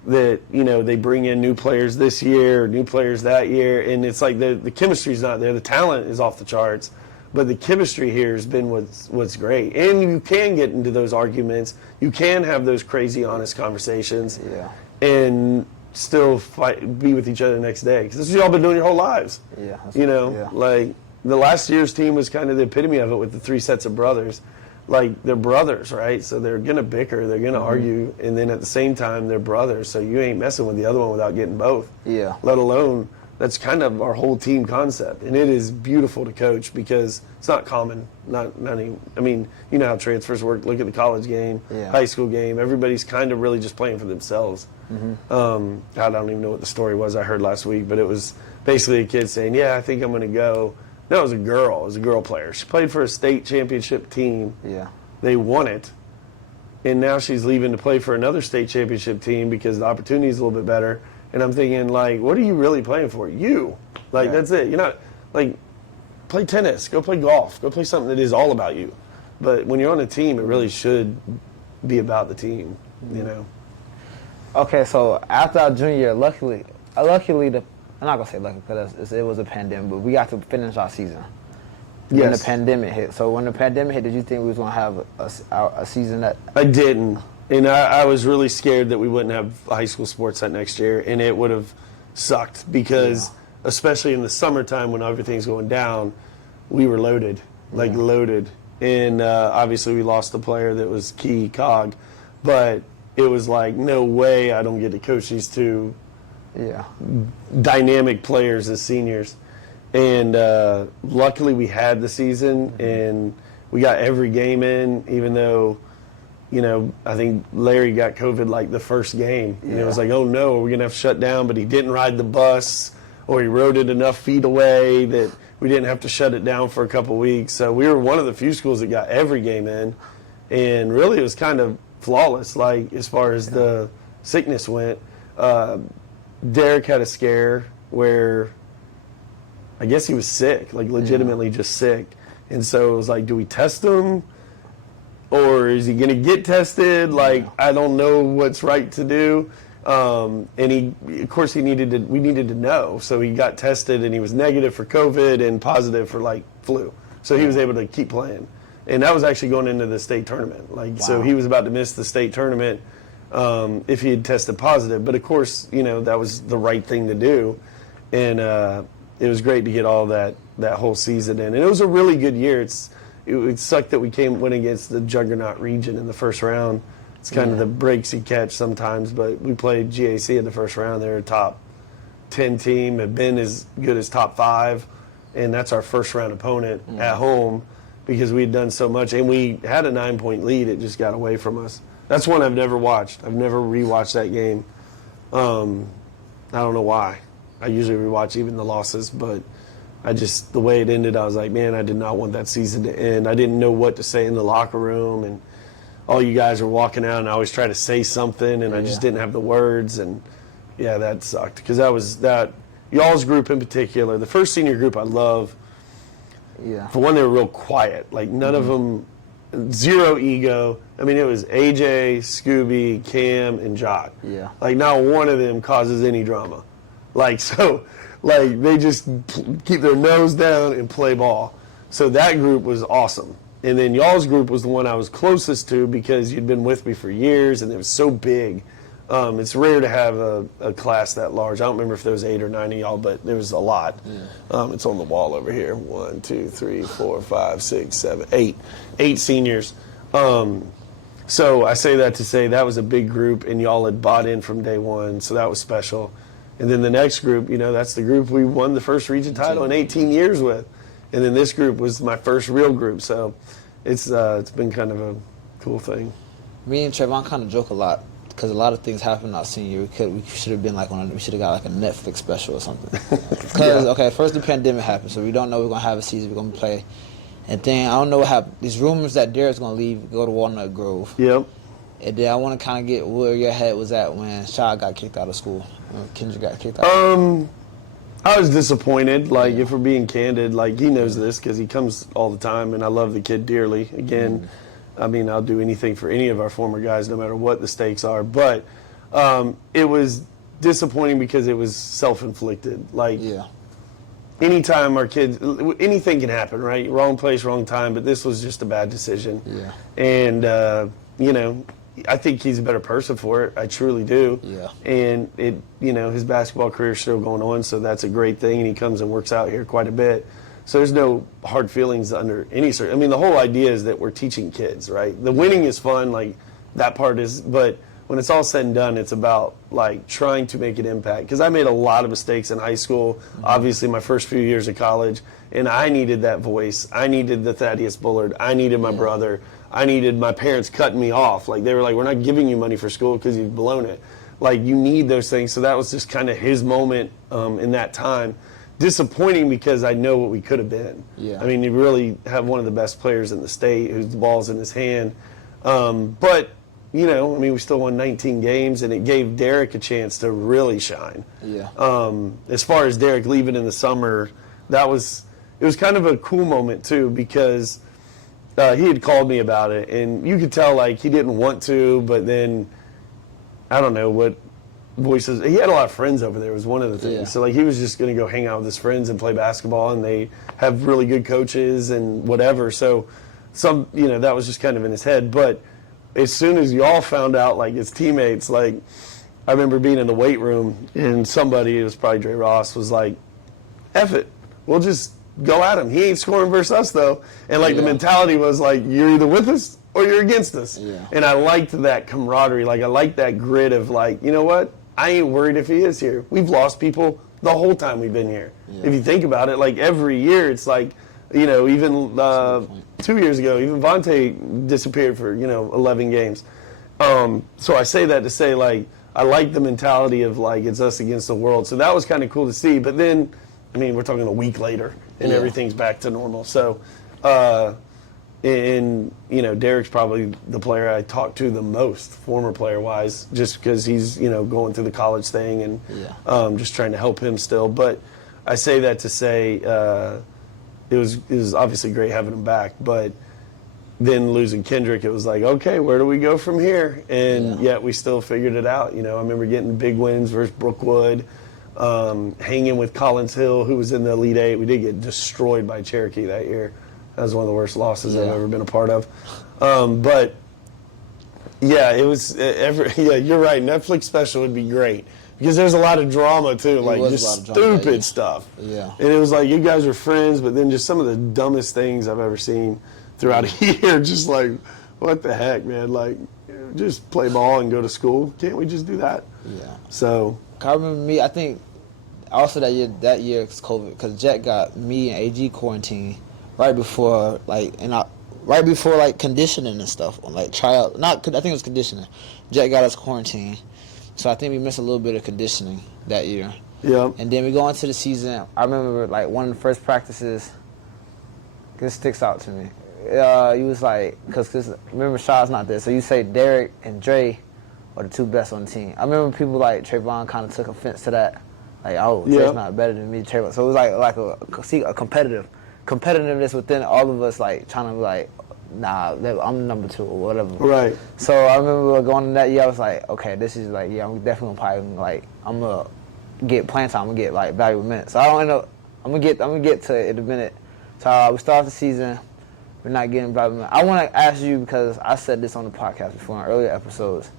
that, they bring in new players this year, or new players that year, and it's like the chemistry's not there. The talent is off the charts, but the chemistry here has been what's great. And you can get into those arguments. You can have those crazy, honest conversations. Yeah. And still be with each other the next day, because this is what y'all been doing your whole lives. Yeah. Like the last year's team was kind of the epitome of it with the three sets of brothers. Like they're brothers, right? So they're gonna bicker, they're gonna argue, and then at the same time they're brothers. So you ain't messing with the other one without getting both. Yeah. Let alone that's kind of our whole team concept, and it is beautiful to coach because it's not common. Not any. I mean, you know how transfers work. Look at the college game, high school game. Everybody's kind of really just playing for themselves. Mm-hmm. I don't even know what the story was I heard last week, but it was basically a kid saying, "Yeah, I think I'm going to go." No, it was a girl. It was a girl player. She played for a state championship team. Yeah. They won it, and now she's leaving to play for another state championship team because the opportunity is a little bit better. And I'm thinking, like, what are you really playing for? You. Like, that's it. You're not, like, play tennis. Go play golf. Go play something that is all about you. But when you're on a team, it really should be about the team, Okay, so after our junior year, luckily, I'm not going to say lucky because it was a pandemic, but we got to finish our season. Yes. When the pandemic hit. So when the pandemic hit, did you think we was going to have a season that... I didn't. And I was really scared that we wouldn't have high school sports that next year, and it would have sucked because, especially in the summertime when everything's going down, we were loaded, loaded. And obviously we lost the player that was key cog, but it was like, no way I don't get to coach these two dynamic players as seniors. And luckily we had the season, and we got every game in, even though, I think Larry got COVID like the first game. And it was like, oh no, we're going to have to shut down, but he didn't ride the bus, or he rode it enough feet away that we didn't have to shut it down for a couple weeks. So we were one of the few schools that got every game in, and really it was kind of flawless, like as far as the sickness went. Derek had a scare where I guess he was sick, like legitimately just sick. And so it was like, do we test him? Or is he going to get tested? Like, I don't know what's right to do. And we needed to know. So he got tested, and he was negative for COVID and positive for like flu. So he was able to keep playing. And that was actually going into the state tournament. So he was about to miss the state tournament if he had tested positive. But of course, that was the right thing to do. And it was great to get all that whole season in. And it was a really good year. It sucked that we went against the juggernaut region in the first round. It's kind of the breaks you catch sometimes, but we played GAC in the first round. They're a top 10 team, have been as good as top 5, and that's our first round opponent at home because we had done so much. And we had a 9-point lead. It just got away from us. That's one I've never watched. I've never rewatched that game. I don't know why. I usually rewatch even the losses, but the way it ended, I was like, man, I did not want that season to end. I didn't know what to say in the locker room, and all you guys were walking out, and I always try to say something, and I just didn't have the words, and that sucked. Because that y'all's group in particular, the first senior group I love, for one, they were real quiet. Like, none of them, zero ego. I mean, it was AJ, Scooby, Cam, and Jot. Yeah. Like, not one of them causes any drama. Like, so... Like, they just keep their nose down and play ball. So that group was awesome. And then y'all's group was the one I was closest to because you'd been with me for years, and it was so big. It's rare to have a class that large. I don't remember if there was 8 or 9 of y'all, but there was a lot. Yeah. It's on the wall over here. 1, 2, 3, 4, 5, 6, 7, 8. 8 seniors. So I say that to say that was a big group, and y'all had bought in from day one, so that was special. And then the next group, that's the group we won the first region title in 18 years with. And then this group was my first real group, so it's been kind of a cool thing. Me and Trevon kind of joke a lot because a lot of things happened our senior year. We should have been we should have got like a Netflix special or something. Because first the pandemic happened, so we don't know we're gonna have a season, we're gonna play. And then I don't know what happened. These rumors that Derek's gonna leave, go to Walnut Grove. Yep. And then I want to kind of get where your head was at when Shaw got kicked out of school, when Kendrick got kicked out. I was disappointed. If we're being candid, he knows this because he comes all the time, and I love the kid dearly. Again, I'll do anything for any of our former guys, no matter what the stakes are. But it was disappointing because it was self-inflicted. Anytime our kids, anything can happen, right? Wrong place, wrong time, but this was just a bad decision. Yeah. And, I think he's a better person for it. I truly do. Yeah. And his basketball career is still going on, so that's a great thing. And he comes and works out here quite a bit. So there's no hard feelings under any sort. The whole idea is that we're teaching kids, right? The winning is fun, that part is, but when it's all said and done, it's about trying to make an impact. Because I made a lot of mistakes in high school, obviously my first few years of college, and I needed that voice. I needed the Thaddeus Bullard. I needed my brother. I needed my parents cutting me off. They were like, we're not giving you money for school because you've blown it. You need those things. So that was just kind of his moment in that time. Disappointing because I know what we could have been. Yeah. You really have one of the best players in the state whose ball's in his hand. But, we still won 19 games, and it gave Derek a chance to really shine. Yeah. As far as Derek leaving in the summer, it was kind of a cool moment, too, because he had called me about it, and you could tell, he didn't want to, but then, I don't know what voices. He had a lot of friends over there was one of the things. Yeah. So, he was just going to go hang out with his friends and play basketball, and they have really good coaches and whatever. So, that was just kind of in his head. But as soon as y'all found out, his teammates, I remember being in the weight room, and somebody, it was probably Dre Ross, was like, F it, we'll just go at him. He ain't scoring versus us, though. And, the mentality was, you're either with us or you're against us. Yeah. And I liked that camaraderie. I liked that grit of, you know what? I ain't worried if he is here. We've lost people the whole time we've been here. Yeah. If you think about it, every year, it's even 2 years ago, even Vontae disappeared for, 11 games. So I say that to say, I like the mentality of, it's us against the world. So that was kind of cool to see. But then, we're talking a week later, and everything's back to normal. So, Derek's probably the player I talk to the most, former player-wise, just because he's, going through the college thing and just trying to help him still. But I say that to say it was obviously great having him back, but then losing Kendrick, it was okay, where do we go from here? And yet we still figured it out. I remember getting big wins versus Brookwood, hanging with Collins Hill, who was in the Elite Eight. We did get destroyed by Cherokee that year. That was one of the worst losses I've ever been a part of. But it was you're right. Netflix special would be great because there's a lot of drama too, just stupid stuff. Yeah. And it was you guys were friends, but then just some of the dumbest things I've ever seen throughout a year. Just what the heck, man? Just play ball and go to school. Can't we just do that? Yeah. So I remember me. I think also that year it's COVID because Jet got me and AG quarantined right before conditioning and stuff on tryout. I think it was conditioning. Jet got us quarantined, so I think we missed a little bit of conditioning that year. Yeah. And then we go into the season. I remember one of the first practices. This sticks out to me. You was because remember Shaw's not there, so you say Derek and Dre are the two best on the team. I remember people Trayvon kind of took offense to that. Dre's not better than me, Trayvon. So it was a competitiveness within all of us, trying to be nah, I'm number 2 or whatever. Right. So I remember going in that year, I was okay, this is I'm definitely probably I'm gonna get playing time, I'm gonna get valuable minutes. So I don't know, I'm gonna get to it in a minute. So we start the season, we're not getting valuable minutes. I want to ask you because I said this on the podcast before in earlier episodes.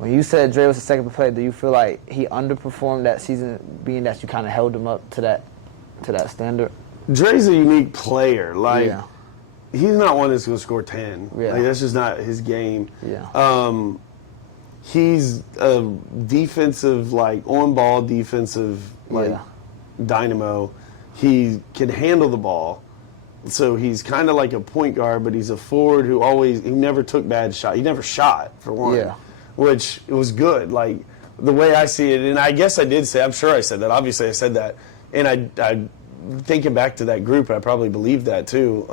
When you said Dre was the second player, do you feel like he underperformed that season, being that you kind of held him up to that standard? Dre's a unique player. Like, Yeah. he's not one that's going to score 10. Yeah. Like, that's just not his game. Yeah. He's a defensive, like, on-ball defensive, like, Yeah. dynamo. He can handle the ball. So he's kind of like a point guard, but he's a forward who never took bad shots. He never shot, for one. Yeah. Which was good. Like, the way I see it, and I guess I did say, I'm sure I said that. Obviously, I said that. And I thinking back to that group, I probably believed that, too.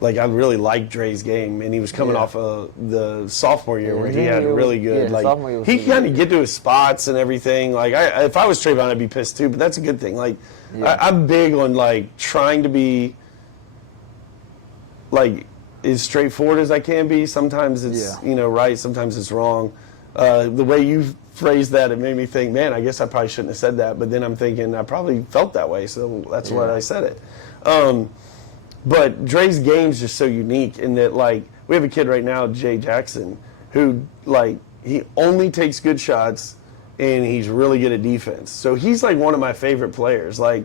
Like, I really liked Dre's game, and he was coming off of the sophomore year where he had really good. Like, he kind of get to his spots and everything. Like, if I was Trayvon, I'd be pissed too. But that's a good thing. Like, I'm big on like trying to be like as straightforward as I can be. Sometimes it's right. Sometimes it's wrong. The way you phrased that, it made me think, man, I guess I probably shouldn't have said that. But then I'm thinking I probably felt that way, so that's why I said it. But Dre's game's just so unique in that, like, we have a kid right now, Jay Jackson, who, like, he only takes good shots and he's really good at defense. So he's, like, one of my favorite players. Like,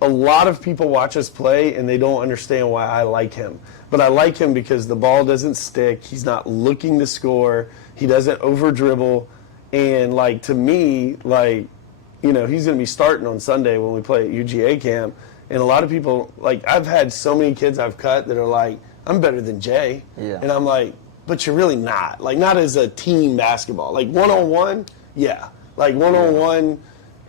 a lot of people watch us play and they don't understand why I like him. But I like him because the ball doesn't stick. He's not looking to score. He doesn't over-dribble. And, like, to me, like, he's going to be starting on Sunday when we play at UGA camp. And a lot of people, like, I've had so many kids I've cut that are like, I'm better than Jay. Yeah. And I'm like, but you're really not. Like, not as a team basketball. Like, one-on-one, yeah. Like, one-on-one,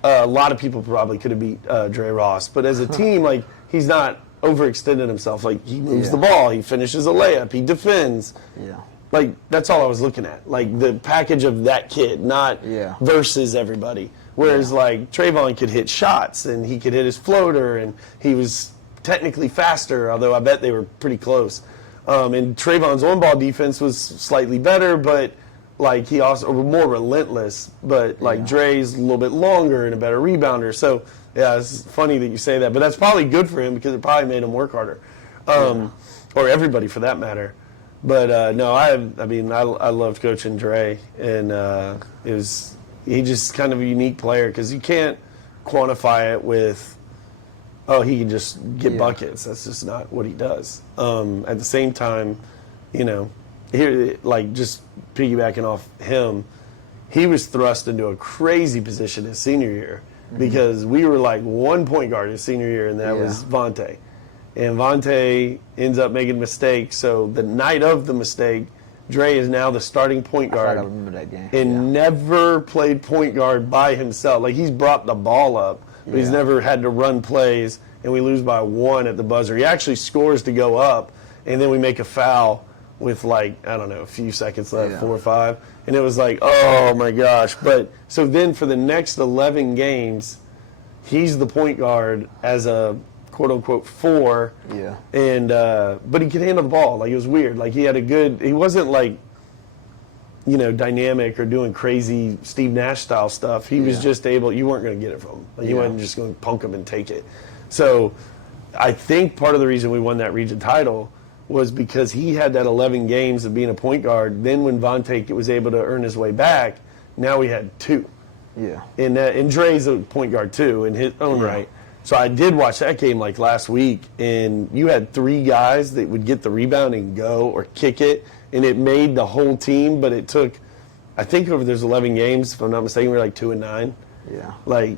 a lot of people probably could have beat Dre Ross. But as a team, like, he's not overextended himself. Like, he moves the ball. He finishes a layup. He defends. Yeah. Like, that's all I was looking at. Like, the package of that kid, not versus everybody. Whereas, like, Trayvon could hit shots, and he could hit his floater, and he was technically faster, although I bet they were pretty close. And Trayvon's on-ball defense was slightly better, but, like, he also more relentless. But, like, Dre's a little bit longer and a better rebounder. So, yeah, it's funny that you say that. But that's probably good for him because it probably made him work harder. Or everybody, for that matter. But, no, I loved coaching Dre, and he's just kind of a unique player because you can't quantify it with, he can just get buckets. That's just not what he does. At the same time, here, like, just piggybacking off him, he was thrust into a crazy position his senior year because we were like one point guard his senior year, and that was Vontae. And Vontae ends up making a mistake, so the night of the mistake, Dre is now the starting point guard. I remember that game. And never played point guard by himself. Like, he's brought the ball up, but he's never had to run plays, and we lose by 1 at the buzzer. He actually scores to go up, and then we make a foul with, like, I don't know, a few seconds left, 4 or 5. And it was like, oh, my gosh. But so then for the next 11 games, he's the point guard as a quote-unquote 4. Yeah. And but he could handle the ball. Like, it was weird. Like, he wasn't like, dynamic or doing crazy Steve Nash style stuff. He was just able, you weren't going to get it from him. Like, you weren't just going to punk him and take it. So I think part of the reason we won that region title was because he had that 11 games of being a point guard. Then when Vontae was able to earn his way back, now we had 2. Yeah. And Dre's a point guard too in his own right. So I did watch that game like last week, and you had 3 guys that would get the rebound and go or kick it, and it made the whole team. But it took, I think over those 11 games, if I'm not mistaken, we were like 2-9. Yeah. Like,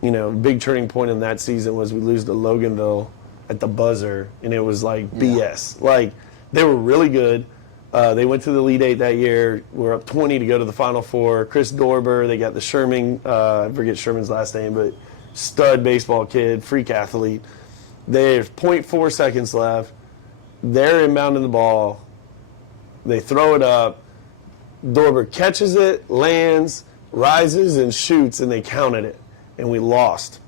big turning point in that season was we lose to Loganville at the buzzer, and it was like BS. Like, they were really good. They went to the Elite 8 that year. We're up 20 to go to the Final Four. Chris Dorber, they got the Sherman, I forget Sherman's last name, but stud baseball kid, freak athlete. There's 0.4 seconds left. They're inbounding the ball. They throw it up. Dorber catches it, lands, rises, and shoots, and they counted it. And we lost.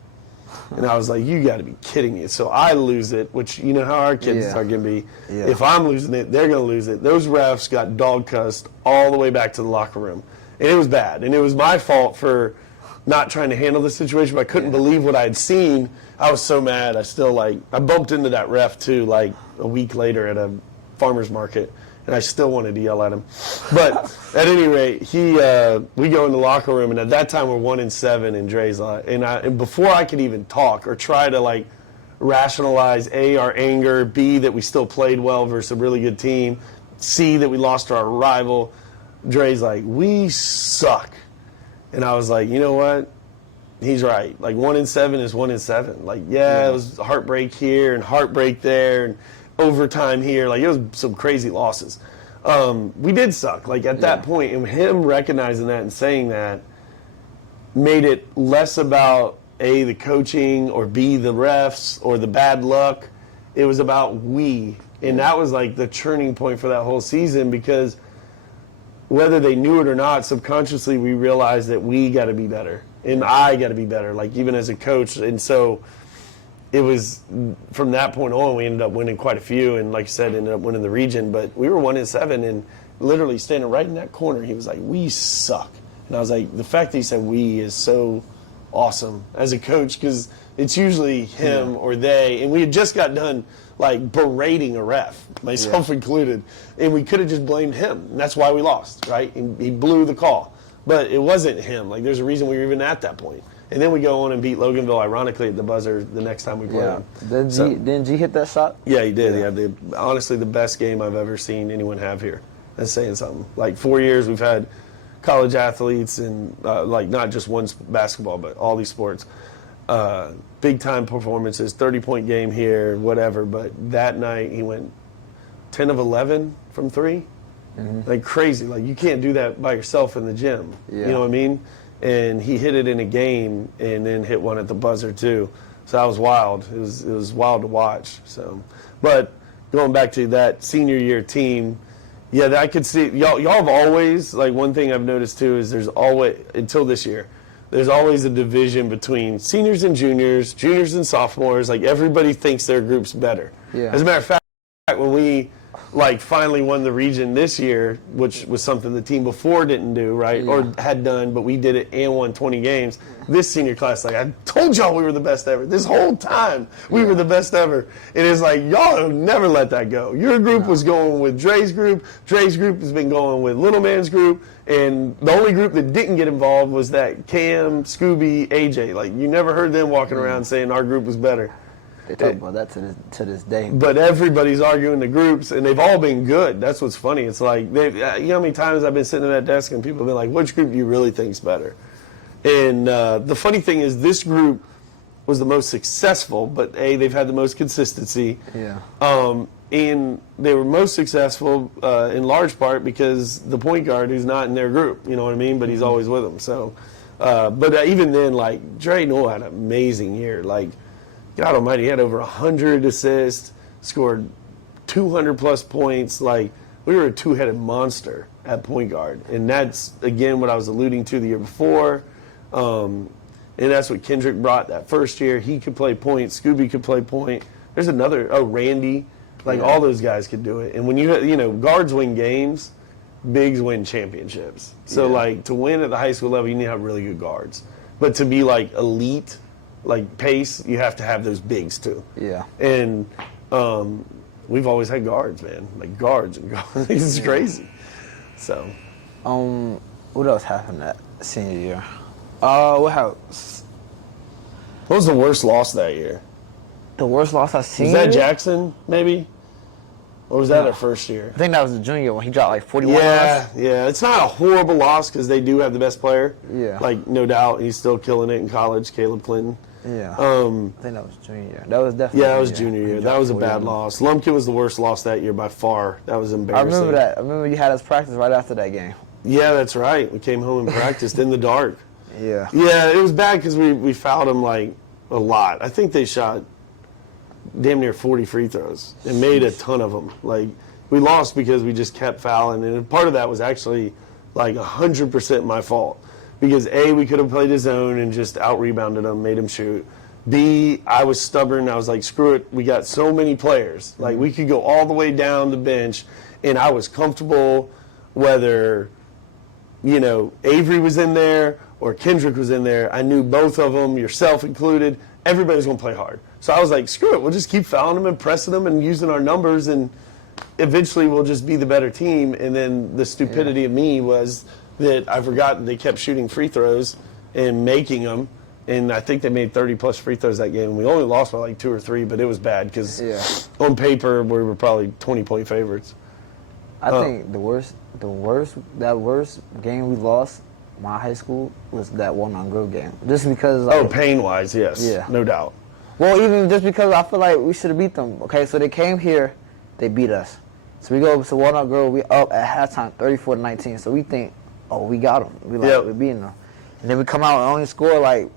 And I was like, you got to be kidding me. So I lose it, which you know how our kids are going to be. Yeah. If I'm losing it, they're going to lose it. Those refs got dog cussed all the way back to the locker room. And it was bad. And it was my fault for not trying to handle the situation, but I couldn't believe what I had seen. I was so mad. I bumped into that ref too, like a week later at a farmer's market. And and I still wanted to yell at him. But at any rate, we go in the locker room, and at that time we're 1-7, and Dre's like, and before I could even talk or try to like rationalize A, our anger, B, that we still played well versus a really good team, C, that we lost to our rival, Dre's like, we suck. And I was like, you know what? He's right. Like 1-7 is 1-7. Like, yeah, it was heartbreak here and heartbreak there and overtime here. Like, it was some crazy losses. We did suck. Like, at that point, and him recognizing that and saying that made it less about A, the coaching, or B, the refs, or the bad luck. It was about we. And that was like the turning point for that whole season, because whether they knew it or not, subconsciously we realized that we got to be better. And I got to be better, like even as a coach. And so it was from that point on, we ended up winning quite a few. And like I said, ended up winning the region. But we were 1-7, and literally standing right in that corner, he was like, we suck. And I was like, the fact that he said we is so awesome as a coach, because it's usually him or they. And we had just got done like berating a ref, myself included. And we could have just blamed him. And that's why we lost, right? And he blew the call. But it wasn't him. Like, there's a reason we were even at that point. And then we go on and beat Loganville, ironically, at the buzzer the next time we played them. Didn't G hit that shot? Yeah, he did. Yeah. He had honestly the best game I've ever seen anyone have here. That's saying something. Like, 4 years we've had college athletes and, like, not just one basketball, but all these sports. Big-time performances, 30-point game here, whatever. But that night he went 10 of 11 from 3. Like crazy. Like, you can't do that by yourself in the gym. You know what I mean? And he hit it in a game and then hit one at the buzzer too. So that was wild. It was wild to watch. So, but going back to that senior year team, I could see y'all have always, like, one thing I've noticed too is there's always, until this year, there's always a division between seniors and juniors and sophomores. Like, everybody thinks their group's better. As a matter of fact, when we finally won the region this year, which was something the team before didn't do, right? Or had done, but we did it and won 20 games. This senior class, like, I told y'all we were the best ever. This whole time, we were the best ever. And it's like, y'all have never let that go. Your group was going with Dre's group. Dre's group has been going with Little Man's group. And the only group that didn't get involved was that Cam, Scooby, AJ. Like, you never heard them walking around saying our group was better. They talk about that to this day. But everybody's arguing the groups, and they've all been good. That's what's funny. It's like, you know how many times I've been sitting at that desk and people have been like, which group do you really think's better? And the funny thing is, this group was the most successful, but A, they've had the most consistency. And they were most successful in large part because the point guard who's not in their group, you know what I mean? But he's always with them. So, but even then, like, Dre Noel had an amazing year. Like, God almighty, he had over 100 assists, scored 200-plus points. Like, we were a two-headed monster at point guard. And that's, again, what I was alluding to the year before. And that's what Kendrick brought that first year. He could play point. Scooby could play point. There's another, Randy. Like, all those guys could do it. And when guards win games, bigs win championships. So, like, to win at the high school level, you need to have really good guards. But to be, like, elite, like pace, you have to have those bigs too. And we've always had guards, man. Like, guards and guards. It's crazy. So, what else happened that senior year? What was the worst loss that year? The worst loss I've seen. Was that Jackson, maybe? Or was that our first year? I think that was the junior when he dropped like 41 Yeah. It's not a horrible loss because they do have the best player. Like, no doubt. He's still killing it in college, Caleb Clinton. I think that was junior year. That was definitely that was junior year. That was a bad loss. Lumpkin was the worst loss that year by far. That was embarrassing. I remember that. I remember you had us practice right after that game. Yeah, that's right. We came home and practiced in the dark. Yeah, it was bad because we fouled them, like, a lot. I think they shot damn near 40 free throws and made a ton of them. Like, we lost because we just kept fouling, and part of that was actually like 100% my fault because A, we could have played his zone and just out-rebounded him, made him shoot. B, I was stubborn. I was like, screw it. We got so many players. Like, we could go all the way down the bench, and I was comfortable whether, Avery was in there or Kendrick was in there. I knew both of them, yourself included. Everybody's going to play hard. So I was like, screw it. We'll just keep fouling them and pressing them and using our numbers, and eventually we'll just be the better team. And then the stupidity of me was that I forgot that they kept shooting free throws and making them. And I think they made 30-plus free throws that game. We only lost by like 2 or 3, but it was bad because on paper we were probably 20-point favorites. I think the worst game we lost, my high school, was that Walnut game. Just because. Like, pain-wise, yes. Yeah. No doubt. Well, even just because I feel like we should have beat them. Okay, so they came here, they beat us. So we go to Walnut Grove, we up at halftime, 34-19. So we think, we got them. We're beating them. And then we come out and only score like,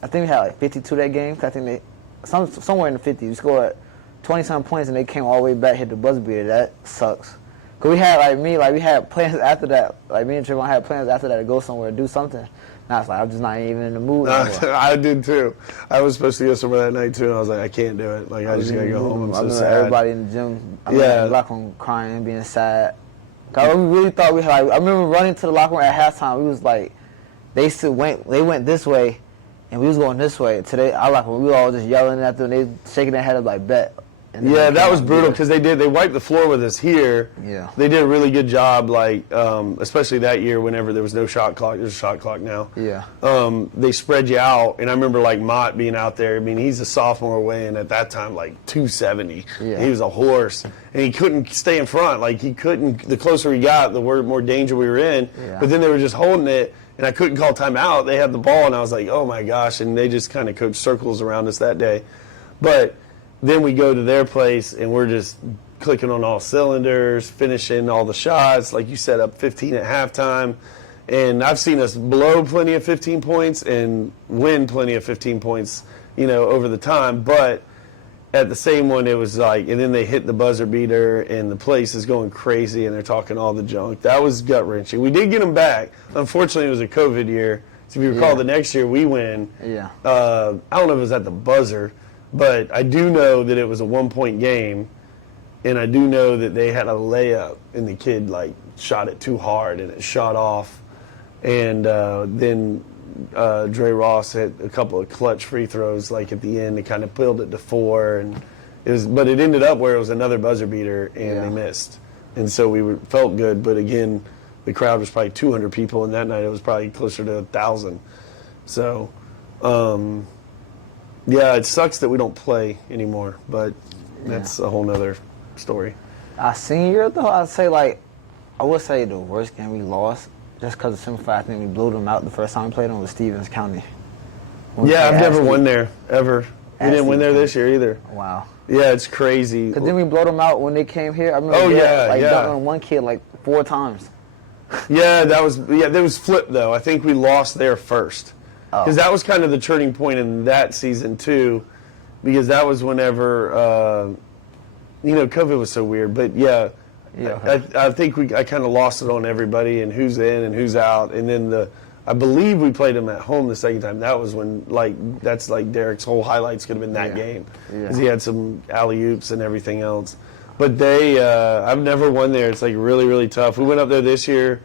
I think we had like 52 that game. I think they somewhere in the 50s. We scored 20-some points and they came all the way back, hit the buzzer beater. That sucks. Cause we had we had plans after that. Like me and Trevon had plans after that to go somewhere, do something. Now it's like I'm just not even in the mood anymore. I did too. I was supposed to go somewhere that night too, and I was like, I can't do it. Like I just gotta go home. I'm so sad. Everybody in the gym, in the locker room crying, being sad. Cause we really thought we had. Like, I remember running to the locker room at halftime. We was like, they went this way, and we was going this way. Today, our locker room, we were all just yelling at them. They shaking their head up like bet. Yeah, that was brutal because they wiped the floor with us here. Yeah. They did a really good job, like, especially that year whenever there was no shot clock. There's a shot clock now. Yeah. They spread you out, and I remember, like, Mott being out there. I mean, he's a sophomore weighing at that time, like, 270. Yeah. He was a horse, and he couldn't stay in front. Like, he couldn't, the closer he got, the more danger we were in. Yeah. But then they were just holding it, and I couldn't call timeout. They had the ball, and I was like, oh, my gosh, and they just kind of coached circles around us that day. But then we go to their place, and we're just clicking on all cylinders, finishing all the shots. Like you said, up 15 at halftime. And I've seen us blow plenty of 15 points and win plenty of 15 points, over the time. But at the same one, it was like, and then they hit the buzzer beater, and the place is going crazy, and they're talking all the junk. That was gut-wrenching. We did get them back. Unfortunately, it was a COVID year. So if you recall, the next year we win. Yeah. I don't know if it was at the buzzer, but I do know that it was a 1-point game, and I do know that they had a layup, and the kid, like, shot it too hard, and it shot off. And then Dre Ross hit a couple of clutch free throws, like, at the end to kind of build it to 4. But it ended up where it was another buzzer beater, and they missed. And so we felt good, but, again, the crowd was probably 200 people, and that night it was probably closer to 1,000. So, yeah, it sucks that we don't play anymore, but that's a whole nother story. Our senior year, though, I would say the worst game we lost, just because of semifinal, I think we blew them out the first time we played them was Stevens County. Yeah, I've never won there, ever. We didn't win there this year either. Wow. Yeah, it's crazy. Because then we blew them out when they came here. I remember dunking on one kid like 4 times. That was flipped, though. I think we lost there first. Because that was kind of the turning point in that season, too, because that was whenever, COVID was so weird. But, I think I kind of lost it on everybody and who's in and who's out. And then I believe we played them at home the second time. That was when, that's Derek's whole highlights could have been that game. Because he had some alley-oops and everything else. But I've never won there. It's, really, really tough. We went up there this year.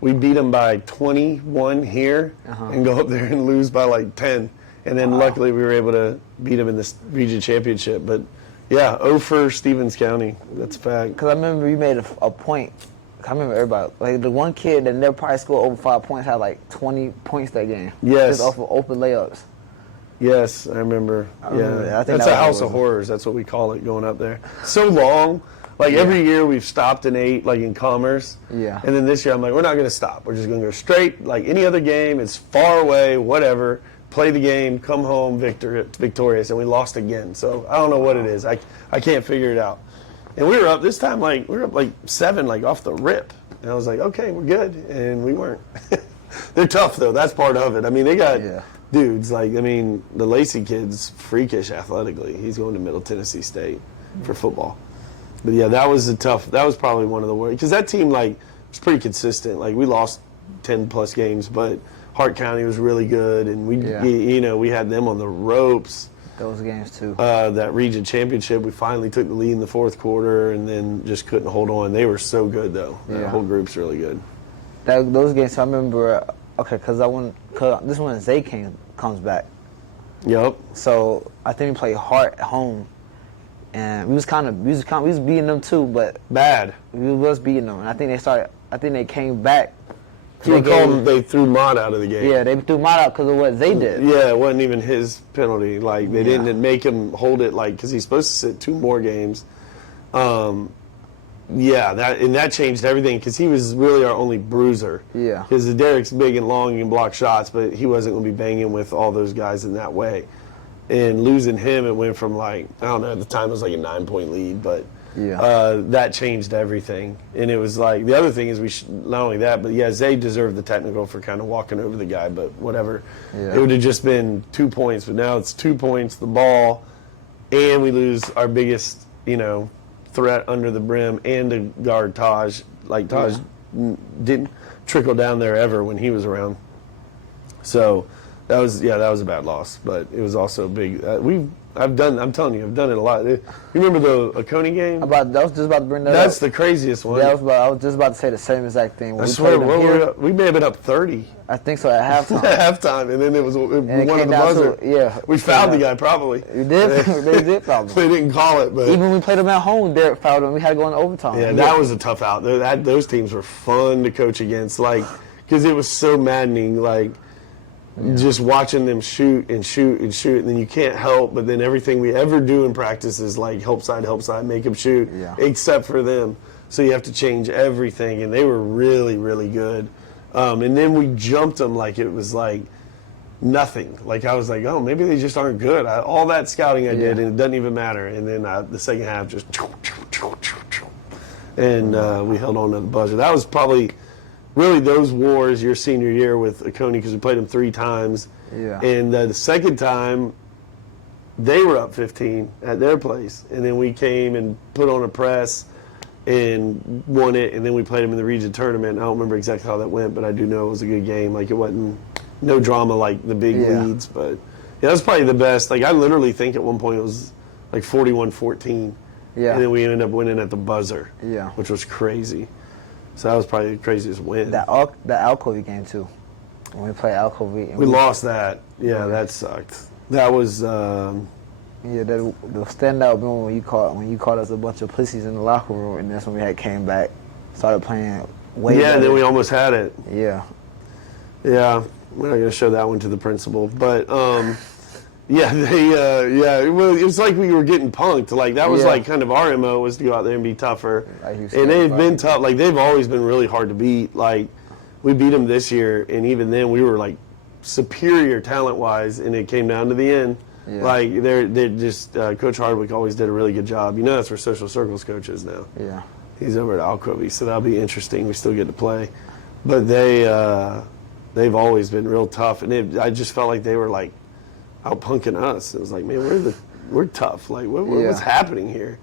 We beat them by 21 here and go up there and lose by 10. And then luckily we were able to beat them in this region championship. But, 0 for Stevens County. That's a fact. Because I remember you made a point. I remember everybody. The one kid that never probably scored over 5 points had 20 points that game. Yes. Just off of open layups. Yes, I remember. I think that's a house of horrors. That's what we call it going up there. So long. Every year we've stopped and ate, in Commerce. Yeah. And then this year I'm like, we're not going to stop. We're just going to go straight, any other game. It's far away, whatever. Play the game, come home, victorious. And we lost again. So I don't know what it is. I can't figure it out. And we were up this time, we were up 7, off the rip. And I was like, okay, we're good. And we weren't. They're tough, though. That's part of it. I mean, they got dudes. The Lacey kid's freakish athletically. He's going to Middle Tennessee State for football. But, that was that was probably one of the worst. Because that team, was pretty consistent. We lost 10-plus games, but Hart County was really good. And we had them on the ropes. Those games, too. That region championship, we finally took the lead in the fourth quarter and then just couldn't hold on. They were so good, though. The whole group's really good. Those games, I remember, because this one Zay comes back. Yep. So I think we played Hart at home. and we was beating them too, but Bad. we was beating them. And I think they came back. They threw Mott out of the game. Yeah, they threw Mott out because of what they did. Yeah, it wasn't even his penalty. Like, they didn't make him hold it, like, because he's supposed to sit 2 more games. That changed everything because he was really our only bruiser. Yeah. Because Derek's big and long and can block shots, but he wasn't going to be banging with all those guys in that way. And losing him, it went from, like, I don't know, at the time it was like a 9-point lead, but that changed everything. And it was like, the other thing is not only that, but Zay deserved the technical for kind of walking over the guy, but whatever. Yeah. It would have just been 2 points, but now it's 2 points, the ball, and we lose our biggest, threat under the brim, and to guard Taj. Like, Taj didn't trickle down there ever when he was around. So that was a bad loss, but it was also big. I'm telling you, I've done it a lot. You remember the Oconee game? I was just about to bring that up. That's the craziest one. I was just about to say the same exact thing. I swear, we may have been up 30. I think so, at halftime. At halftime, and then it was one of the buzzer. We fouled the guy, probably. We did? They did foul him. They didn't call it, but... Even when we played them at home, Derek fouled him. We had to go into overtime. Yeah, that was a tough out. Those teams were fun to coach against, like, because it was so maddening, like... Just watching them shoot and shoot and shoot, and then you can't help, but then everything we ever do in practice is like help side, make them shoot, except for them. So you have to change everything, and they were really, really good. And then we jumped them like it was like nothing. Like I was like, oh, maybe they just aren't good. All that scouting I did, and it doesn't even matter. And then the second half just, and we held on to the buzzer. That was probably... Really, those wars your senior year with Oconee, because we played them 3 times. Yeah. And the second time, they were up 15 at their place. And then we came and put on a press and won it. And then we played them in the region tournament. I don't remember exactly how that went, but I do know it was a good game. Like, it wasn't no drama like the big leads. But, that was probably the best. Like, I literally think at one point it was like 41-14. Yeah. And then we ended up winning at the buzzer. Yeah. Which was crazy. So that was probably the craziest win. The Alcovey game, too. When we played Alcovey. We lost that. Yeah, that sucked. That was... the standout moment when you called us a bunch of pussies in the locker room, and that's when we came back, started playing way better. And then we almost had it. Yeah. Yeah, we're not going to show that one to the principal. But, it was like we were getting punked. Like, that was like kind of our MO, was to go out there and be tougher. And they've been tough. Like, they've always been really hard to beat. Like, we beat them this year, and even then we were, like, superior talent-wise, and it came down to the end. Yeah. Like, they're just, Coach Hardwick always did a really good job. That's where Social Circles coach is now. Yeah. He's over at Alcovey, so that'll be interesting. We still get to play. But they've always been real tough, and I just felt like they were, like, out punking us. It was like, man, we're tough. Like, what's happening here?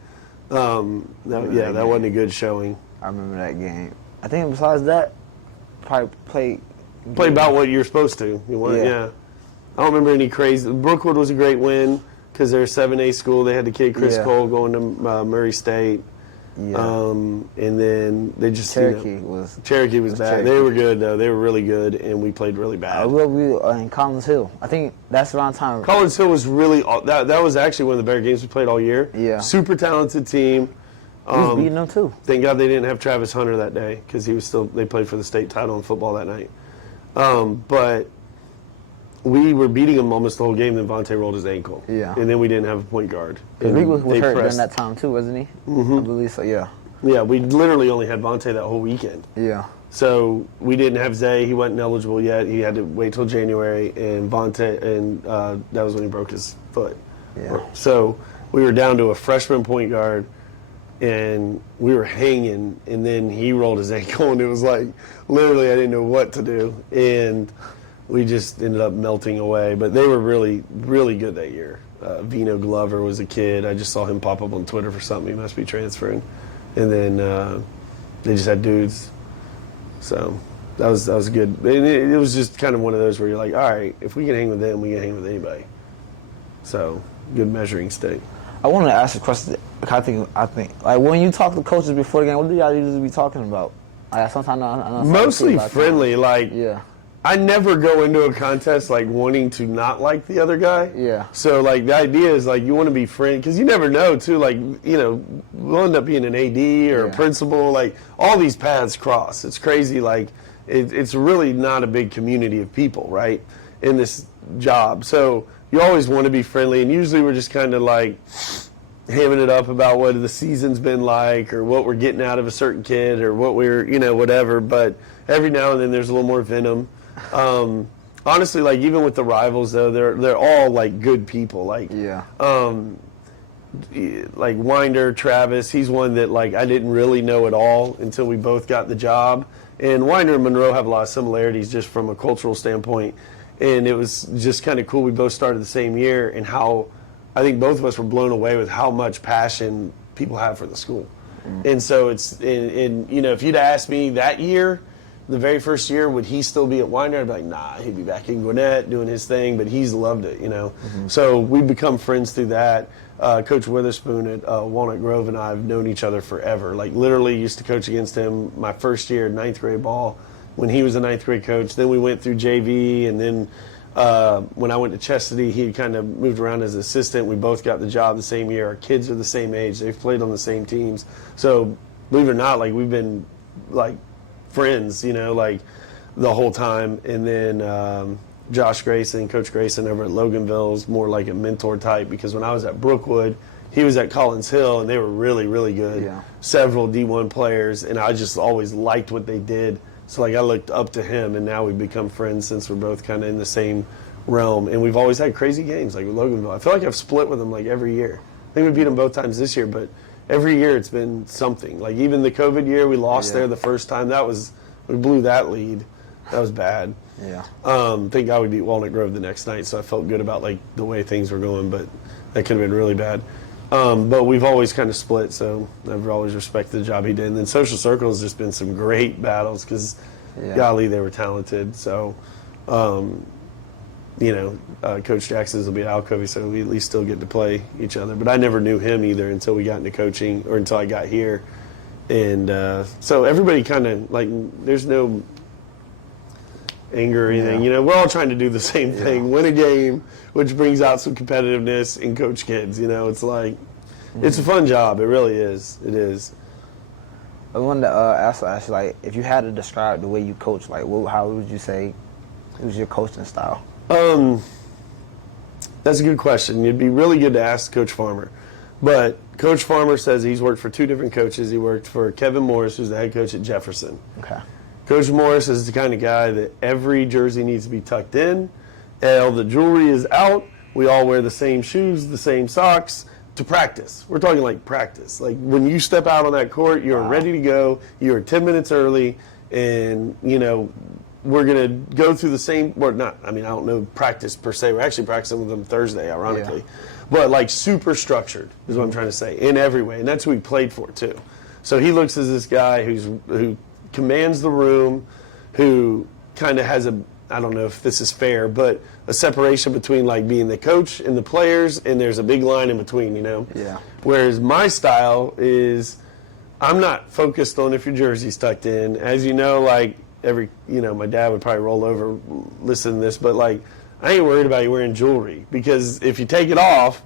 That wasn't a good showing. I remember that game. I think besides that, probably play about what you're supposed to. I don't remember any crazy. Brookwood was a great win because they're a 7A school. They had the kid Chris Cole going to Murray State. Yeah. And then they just Cherokee was bad. Cherokee. They were good though. They were really good, and we played really bad. We were in Collins Hill. I think that's around time. Collins Hill was really that was actually one of the better games we played all year. Yeah. Super talented team. We was beating them too. Thank God they didn't have Travis Hunter that day because they played for the state title in football that night. But we were beating him almost the whole game. Then Vontae rolled his ankle. Yeah. And then we didn't have a point guard. Rick was hurt during that time too, wasn't he? Mm-hmm. I believe so. Yeah. Yeah, we literally only had Vontae that whole weekend. Yeah. So we didn't have Zay. He wasn't eligible yet. He had to wait till January, and Vontae, and that was when he broke his foot. Yeah. So we were down to a freshman point guard, and we were hanging, and then he rolled his ankle, and it was like, literally, I didn't know what to do. And we just ended up melting away. But they were really, really good that year. Vino Glover was a kid. I just saw him pop up on Twitter for something. He must be transferring. And then they just had dudes. So that was good. And it was just kind of one of those where you're like, all right, if we can hang with them, we can hang with anybody. So good measuring stick. I want to ask a question. I think like when you talk to coaches before the game, what do y'all usually be talking about? Sometimes mostly friendly. Like I never go into a contest like wanting to not like the other guy. Yeah. So like the idea is like you want to be friends because you never know too. Like we'll end up being an AD or a principal. Like all these paths cross. It's crazy. Like it's really not a big community of people, right, in this job. So you always want to be friendly, and usually we're just kind of like hamming it up about what the season's been like or what we're getting out of a certain kid or what we're whatever. But every now and then there's a little more venom. Honestly, like even with the rivals though, they're all like good people. Like like Winder, Travis, he's one that like I didn't really know at all until we both got the job. And Winder and Monroe have a lot of similarities just from a cultural standpoint. And it was just kind of cool. We both started the same year, and how I think both of us were blown away with how much passion people have for the school. And so it's, and if you'd asked me that year, the very first year, would he still be at Winder? I'd be like, nah, he'd be back in Gwinnett doing his thing, but he's loved it, So we've become friends through that. Coach Witherspoon at Walnut Grove and I have known each other forever. Like literally used to coach against him my first year, ninth grade ball, when he was a ninth grade coach. Then we went through JV, and then when I went to Chestatee, he kind of moved around as assistant. We both got the job the same year. Our kids are the same age. They've played on the same teams. So believe it or not, like we've been like friends, like the whole time. And then Josh Grayson, Coach Grayson over at Loganville is more like a mentor type, because when I was at Brookwood, he was at Collins Hill, and they were really, really good. Yeah. Several D1 players, and I just always liked what they did. So like I looked up to him, and now we've become friends since we're both kind of in the same realm. And we've always had crazy games like with Loganville. I feel like I've split with them like every year. I think we beat them both times this year, but every year it's been something. Like even the COVID year, we lost there the first time. We blew that lead. That was bad. Yeah. Thank God we beat Walnut Grove the next night, so I felt good about like the way things were going, but that could have been really bad. But we've always kind of split, so I've always respected the job he did. And then Social Circle has just been some great battles because, golly, they were talented. So, Coach Jackson's will be at Alcovey, so we at least still get to play each other. But I never knew him either until we got into coaching, or until I got here. And so everybody kind of, like, there's no anger or anything. We're all trying to do the same thing, win a game, which brings out some competitiveness and coach kids. It's like, it's a fun job. It really is. It is. I wanted to ask, like, if you had to describe the way you coach, like, how would you say was your coaching style? That's a good question. It'd be really good to ask Coach Farmer. But Coach Farmer says he's worked for two different coaches. He worked for Kevin Morris, who's the head coach at Jefferson. Okay. Coach Morris is the kind of guy that every jersey needs to be tucked in. All the jewelry is out. We all wear the same shoes, the same socks to practice. We're talking like practice. Like when you step out on that court, you're ready to go. You're 10 minutes early, and we're going to go through the same, or not, I don't know practice per se. We're actually practicing with them Thursday, ironically. But like super structured is what I'm trying to say, in every way. And that's who he played for too. So he looks as this guy who commands the room, who kind of has I don't know if this is fair, but a separation between like being the coach and the players, and there's a big line in between, Yeah. Whereas my style is, I'm not focused on if your jersey's tucked in. As you know, like my dad would probably roll over, listen to this, but like, I ain't worried about you wearing jewelry, because if you take it off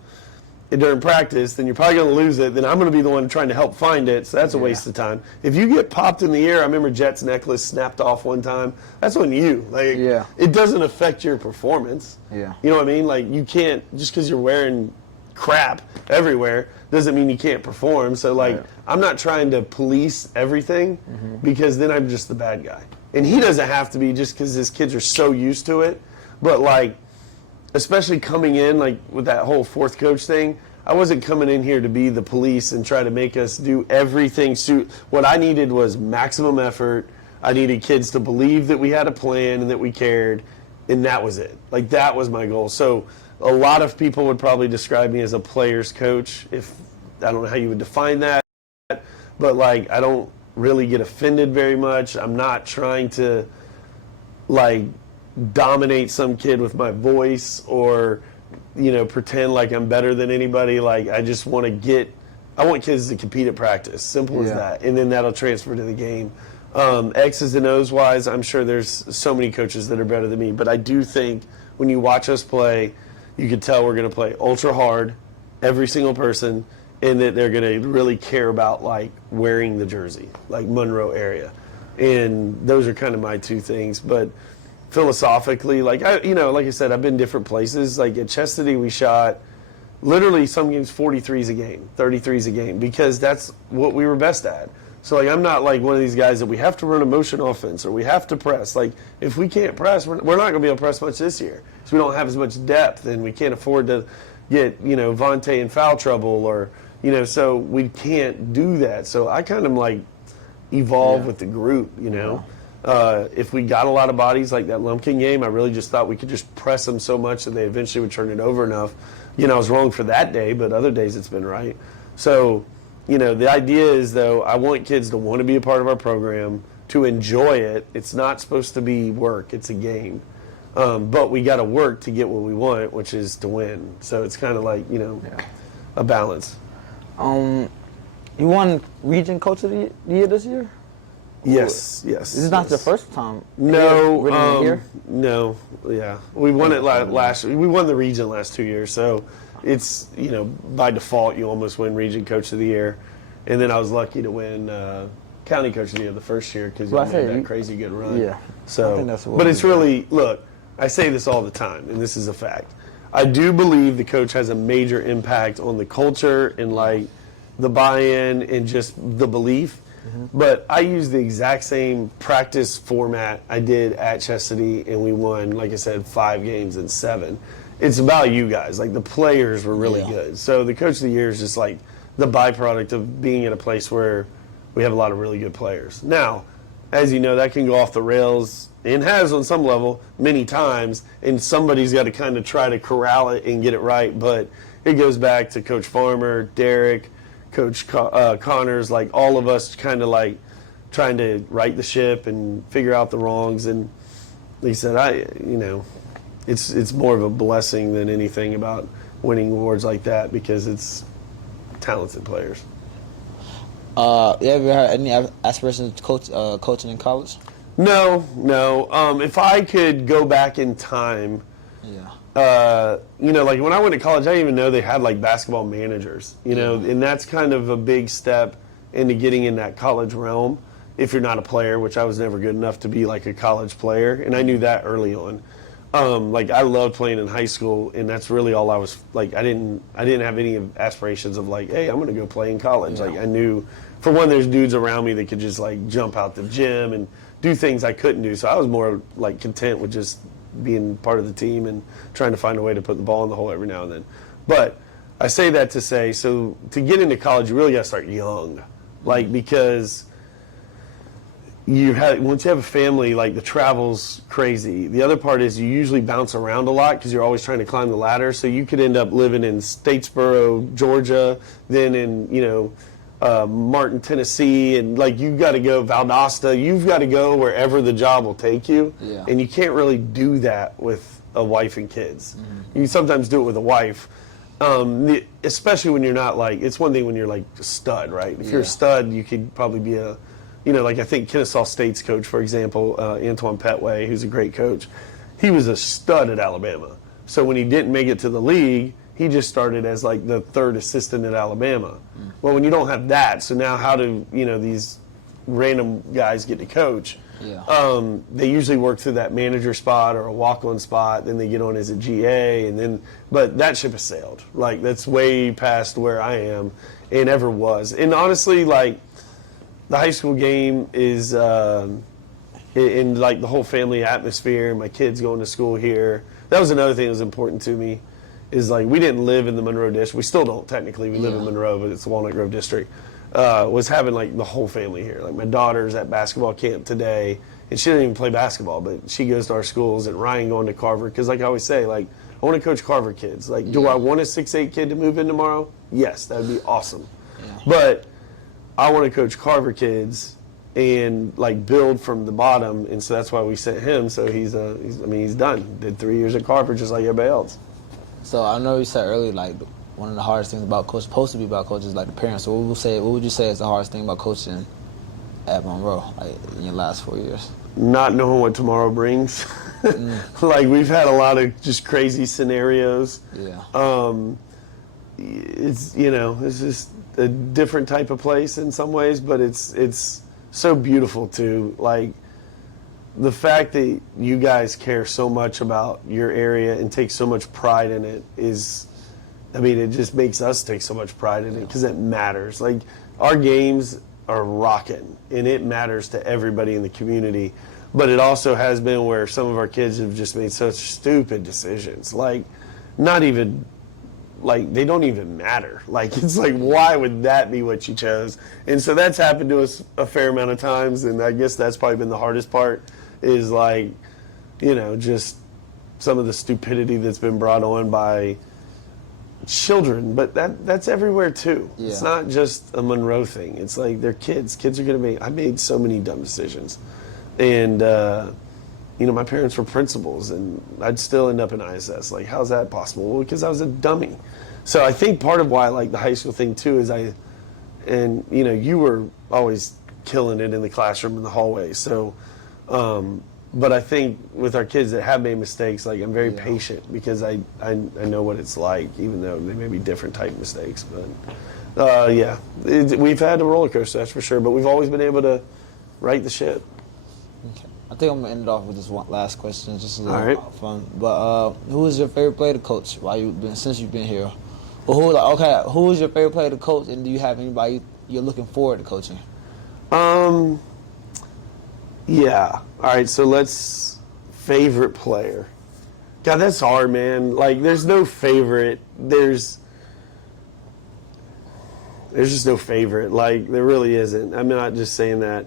during practice, then you're probably going to lose it. Then I'm going to be the one trying to help find it, so that's a waste of time. If you get popped in the ear, I remember Jet's necklace snapped off one time. That's on you. Like, it doesn't affect your performance. Yeah. You know what I mean? Like, you can't, just because you're wearing crap everywhere doesn't mean you can't perform. So, like, I'm not trying to police everything, because then I'm just the bad guy. And he doesn't have to be, just because his kids are so used to it. But, like, especially coming in, like, with that whole fourth coach thing, I wasn't coming in here to be the police and try to make us do everything. What I needed was maximum effort. I needed kids to believe that we had a plan and that we cared, and that was it. Like, that was my goal. So a lot of people would probably describe me as a player's coach. I don't know how you would define that, but, like, I don't really get offended very much. I'm not trying to, like, dominate some kid with my voice or pretend like I'm better than anybody. Like, I just want to I want kids to compete at practice, simple as that, and then that'll transfer to the game. X's and O's wise, I'm sure there's so many coaches that are better than me, but I do think when you watch us play, you can tell we're going to play ultra hard, every single person, and that they're going to really care about like wearing the jersey, like Monroe area. And those are kind of my two things. But philosophically, like like I said, I've been different places. Like at Chastity, we shot literally some games 43s a game, 33s a game, because that's what we were best at. So like I'm not like one of these guys that we have to run a motion offense or we have to press. Like if we can't press, we're not going to be able to press much this year because we don't have as much depth and we can't afford to get Vontae in foul trouble or so we can't do that. So I kind of like evolve with the group. If we got a lot of bodies like that Lumpkin game, I really just thought we could just press them so much that they eventually would turn it over enough. I was wrong for that day, but other days it's been right. So. The idea is, though, I want kids to want to be a part of our program, to enjoy it. It's not supposed to be work. It's a game. But we got to work to get what we want, which is to win. So it's kind of like, a balance. You won Region Coach of the Year this year? Yes. This is not the first time. No. Here? No. Yeah. We won it last. We won the region last 2 years, so it's by default you almost win Region Coach of the Year, and then I was lucky to win County Coach of the Year the first year because you had that crazy good run. Yeah. So, I think that's what but it's really look. I say this all the time, and this is a fact. I do believe the coach has a major impact on the culture and like the buy-in and just the belief. But I use the exact same practice format I did at Chastity, and we won, like I said, 5 games in 7. It's about you guys. Like, the players were really good. So the Coach of the Year is just, like, the byproduct of being at a place where we have a lot of really good players. Now, as you know, that can go off the rails, and has on some level many times, and somebody's got to kind of try to corral it and get it right. But it goes back to Coach Farmer, Derek, Coach Connors, like all of us kind of like trying to right the ship and figure out the wrongs. And like I said, it's more of a blessing than anything about winning awards like that because it's talented players. You ever had any aspirations to coaching in college? No. If I could go back in time, like when I went to college, I didn't even know they had like basketball managers, and that's kind of a big step into getting in that college realm if you're not a player, which I was never good enough to be like a college player, and I knew that early on. Like I loved playing in high school, and that's really all I was like. I didn't have any aspirations of like, hey, I'm going to go play in college. Like I knew, for one, there's dudes around me that could just like jump out the gym and do things I couldn't do. So I was more like content with just being part of the team and trying to find a way to put the ball in the hole every now and then. But I say that to say, so to get into college, you really got to start young, like because once you have a family, like the travel's crazy. The other part is you usually bounce around a lot because you're always trying to climb the ladder. So you could end up living in Statesboro, Georgia, then in Martin, Tennessee, and like you've got to go Valdosta. You've got to go wherever the job will take you, and you can't really do that with a wife and kids. You can sometimes do it with a wife, especially when you're not like. It's one thing when you're like a stud, right? If you're a stud, you could probably be a, like I think Kennesaw State's coach, for example, Antoine Petway, who's a great coach. He was a stud at Alabama. So when he didn't make it to the league, he just started as like the third assistant at Alabama. Well, when you don't have that, so now how do these random guys get to coach? They usually work through that manager spot or a walk-on spot, then they get on as a GA, and then but that ship has sailed. Like that's way past where I am and ever was. And honestly, like the high school game is in like the whole family atmosphere. My kids going to school here. That was another thing that was important to me. Is like we didn't live in the Monroe district. We still don't technically. We live in Monroe, but it's the Walnut Grove district. Was having like the whole family here. Like my daughter's at basketball camp today, and she doesn't even play basketball, but she goes to our schools. And Ryan going to Carver because, like I always say, like I want to coach Carver kids. Like, do I want a 6'8" kid to move in tomorrow? Yes, that would be awesome. But I want to coach Carver kids and like build from the bottom, and so that's why we sent him. So he's done. Did 3 years at Carver just like everybody else. So I know you said earlier, like one of the hardest things about coaching, supposed to be about coaching, is like the parents. So what would you say is the hardest thing about coaching at Monroe, like in your last 4 years? Not knowing what tomorrow brings. Like, we've had a lot of just crazy scenarios. Yeah. It's, you know, it's just a different type of place in some ways, but it's so beautiful too. Like, the fact that you guys care so much about your area and take so much pride in it is, I mean, it just makes us take so much pride in it because it matters. Like, our games are rocking, and it matters to everybody in the community. But it also has been where some of our kids have just made such stupid decisions. Like, not even, like, they don't even matter. Like, it's like, why would that be what you chose? And so that's happened to us a fair amount of times, and I guess that's probably been the hardest part is, like, you know, just some of the stupidity that's been brought on by children. But that's everywhere, too. Yeah. It's not just a Monroe thing. It's like they're kids. Kids are going to make – I made so many dumb decisions. And, you know, my parents were principals, and I'd still end up in ISS. Like, how's that possible? Well, because I was a dummy. So I think part of why I like the high school thing, too, is and, you know, you were always killing it in the classroom, in the hallway. So, but I think with our kids that have made mistakes, like, I'm very patient because I know what it's like, even though they may be different type mistakes. But, yeah, we've had a roller coaster, that's for sure. But we've always been able to right the ship. Okay. I think I'm gonna end it off with this one last question, just a little All right. fun. But who is your favorite player to coach since you've been here? Or who is your favorite player to coach, and do you have anybody you're looking forward to coaching? Yeah. All right. So favorite player. God, that's hard, man. Like, there's no favorite. There's just no favorite. Like, there really isn't. I'm not just saying that.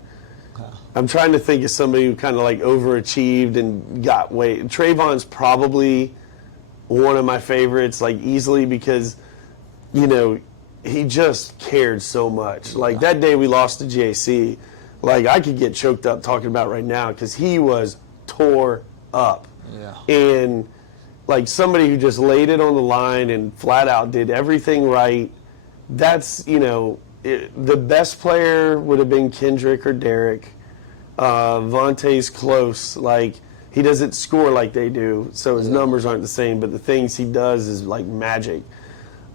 I'm trying to think of somebody who kind of like overachieved and got weight. Trayvon's probably one of my favorites, like, easily, because, you know, he just cared so much. Like, that day we lost to GAC, like, I could get choked up talking about right now because he was tore up. Yeah. And, like, somebody who just laid it on the line and flat out did everything right. That's, you know, the best player would have been Kendrick or Derek. Vontae's close. Like, he doesn't score like they do, so his numbers aren't the same, but the things he does is like magic.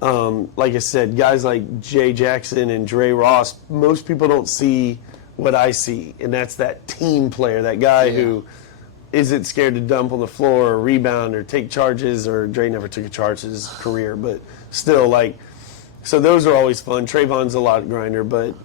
Like I said, guys like Jay Jackson and Dre Ross, most people don't see what I see, and that's that team player, that guy who isn't scared to dump on the floor or rebound or take charges, or Dre never took a charge in his career, but still, like, so those are always fun. Trayvon's a lot grinder, but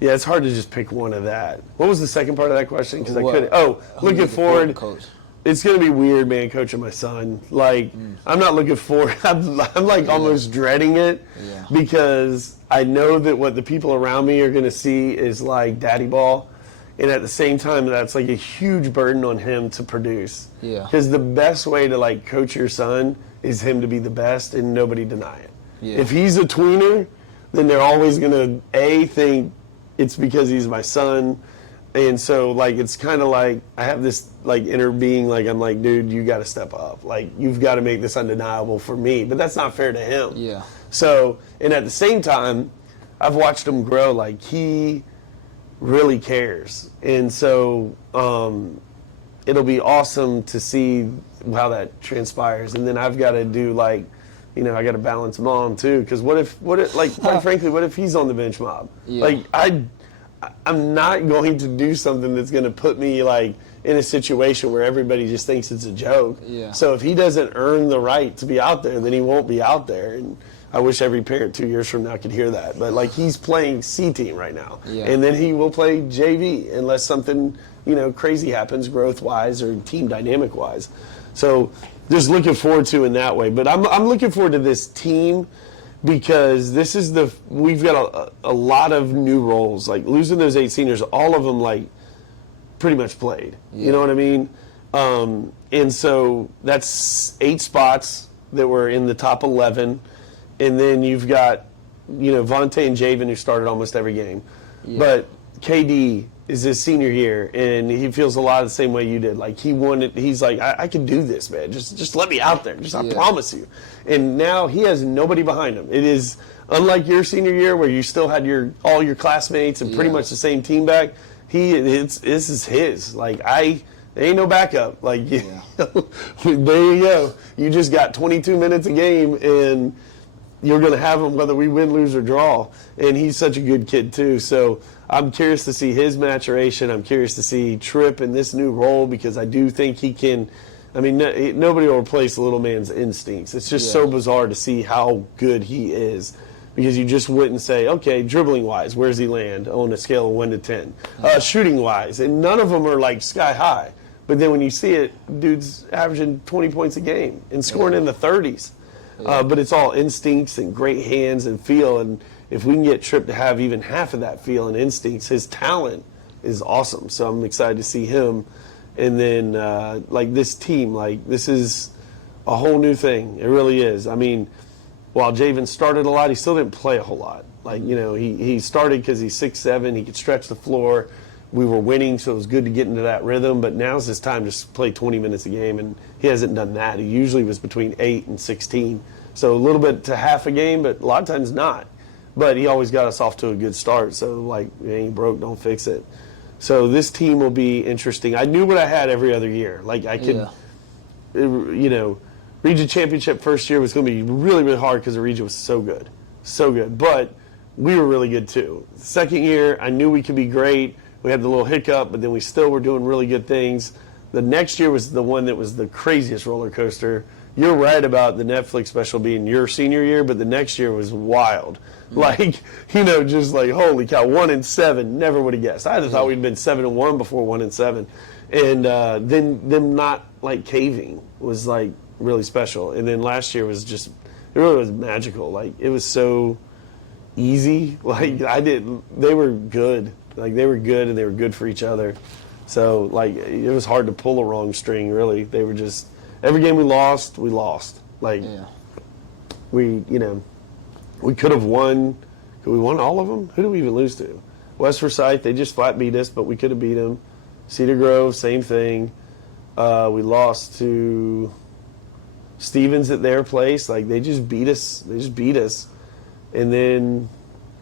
it's hard to just pick one of that. What was the second part of that question? Because I couldn't. Oh, looking forward. Coach. It's going to be weird, man, coaching my son. Like, I'm not looking forward. I'm like almost dreading it because I know that what the people around me are going to see is like daddy ball. And at the same time, that's like a huge burden on him to produce. Yeah. Because the best way to like coach your son is him to be the best and nobody deny it. Yeah. If he's a tweener, then they're always going to, think it's because he's my son. And so, like, it's kind of like I have this, like, inner being, like, I'm like, dude, you got to step up. Like, you've got to make this undeniable for me. But that's not fair to him. Yeah. So, and at the same time, I've watched him grow. Like, he really cares. And so it'll be awesome to see how that transpires. And then I've got to do, like, you know, I got to balance mom, too. Because what if, like, quite frankly, what if he's on the bench mob? Yeah. Like, I'm not going to do something that's going to put me, like, in a situation where everybody just thinks it's a joke. Yeah. So if he doesn't earn the right to be out there, then he won't be out there. And I wish every parent 2 years from now could hear that. But, like, he's playing C team right now. Yeah. And then he will play JV unless something, you know, crazy happens growth-wise or team dynamic-wise. So just looking forward to in that way. But I'm looking forward to this team, because this is we've got a lot of new roles. Like, losing those 8 seniors, all of them, like, pretty much played. Yeah. You know what I mean? And so that's 8 spots that were in the top 11. And then you've got, you know, Vontae and Javen, who started almost every game. Yeah. But KD is his senior year, and he feels a lot of the same way you did. Like he's like, I can do this, man. Just let me out there. I promise you. And now he has nobody behind him. It is unlike your senior year where you still had all your classmates and pretty much the same team back. This is his. Like there ain't no backup. Like there you go. You just got 22 minutes a game, and you're going to have him whether we win, lose, or draw. And he's such a good kid too. So I'm curious to see his maturation. I'm curious to see Tripp in this new role because I do think he can. I mean, nobody will replace the little man's instincts. It's just so bizarre to see how good he is. Because you just wouldn't say, okay, dribbling-wise, where's he land on a scale of 1 to 10? Shooting-wise, and none of them are like sky high. But then when you see it, dude's averaging 20 points a game and scoring in the 30s. But it's all instincts and great hands and feel. And if we can get Tripp to have even half of that feel and instincts, his talent is awesome. So I'm excited to see him. And then, like, this team, like, this is a whole new thing. It really is. I mean, while Javen started a lot, he still didn't play a whole lot. Like, you know, he started because he's 6'7", he could stretch the floor. We were winning, so it was good to get into that rhythm. But now's his time to play 20 minutes a game, and he hasn't done that. He usually was between 8 and 16. So a little bit to half a game, but a lot of times not. But he always got us off to a good start. So, like, it ain't broke, don't fix it. So this team will be interesting. I knew what I had every other year. Like, I could, you know, Region Championship first year was going to be really, really hard because the region was so good. So good. But we were really good, too. Second year, I knew we could be great. We had the little hiccup, but then we still were doing really good things. The next year was the one that was the craziest roller coaster. You're right about the Netflix special being your senior year, but the next year was wild. Like, you know, just like, holy cow, 1-7, never would have guessed. I just thought we'd been 7-1 before 1-7. And then them not, like, caving was, like, really special. And then last year was just, it really was magical. Like, it was so easy. Like, they were good. Like, they were good, and they were good for each other. So, like, it was hard to pull a wrong string, really. They were just, every game we lost. Like, we, you know, we could have won. Could we won all of them? Who did we even lose to? West Forsyth, they just flat beat us, but we could have beat them. Cedar Grove, same thing. We lost to Stevens at their place. Like, they just beat us. And then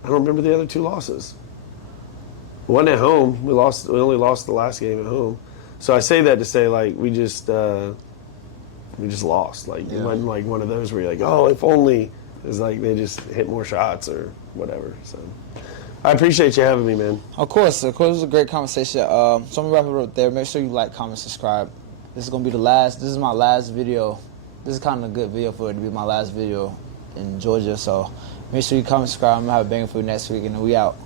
I don't remember the other two losses. It wasn't at home. We only lost the last game at home. So I say that to say, like, we just lost. Like, it wasn't like one of those where you're like, oh, if only. It's like they just hit more shots or whatever. So I appreciate you having me, man. Of course. It was a great conversation. So I'm going to wrap it up there. Make sure you like, comment, subscribe. This is going to be this is my last video. This is kind of a good video for it to be my last video in Georgia. So make sure you comment, subscribe. I'm going to have a banger for you next week, and then we out.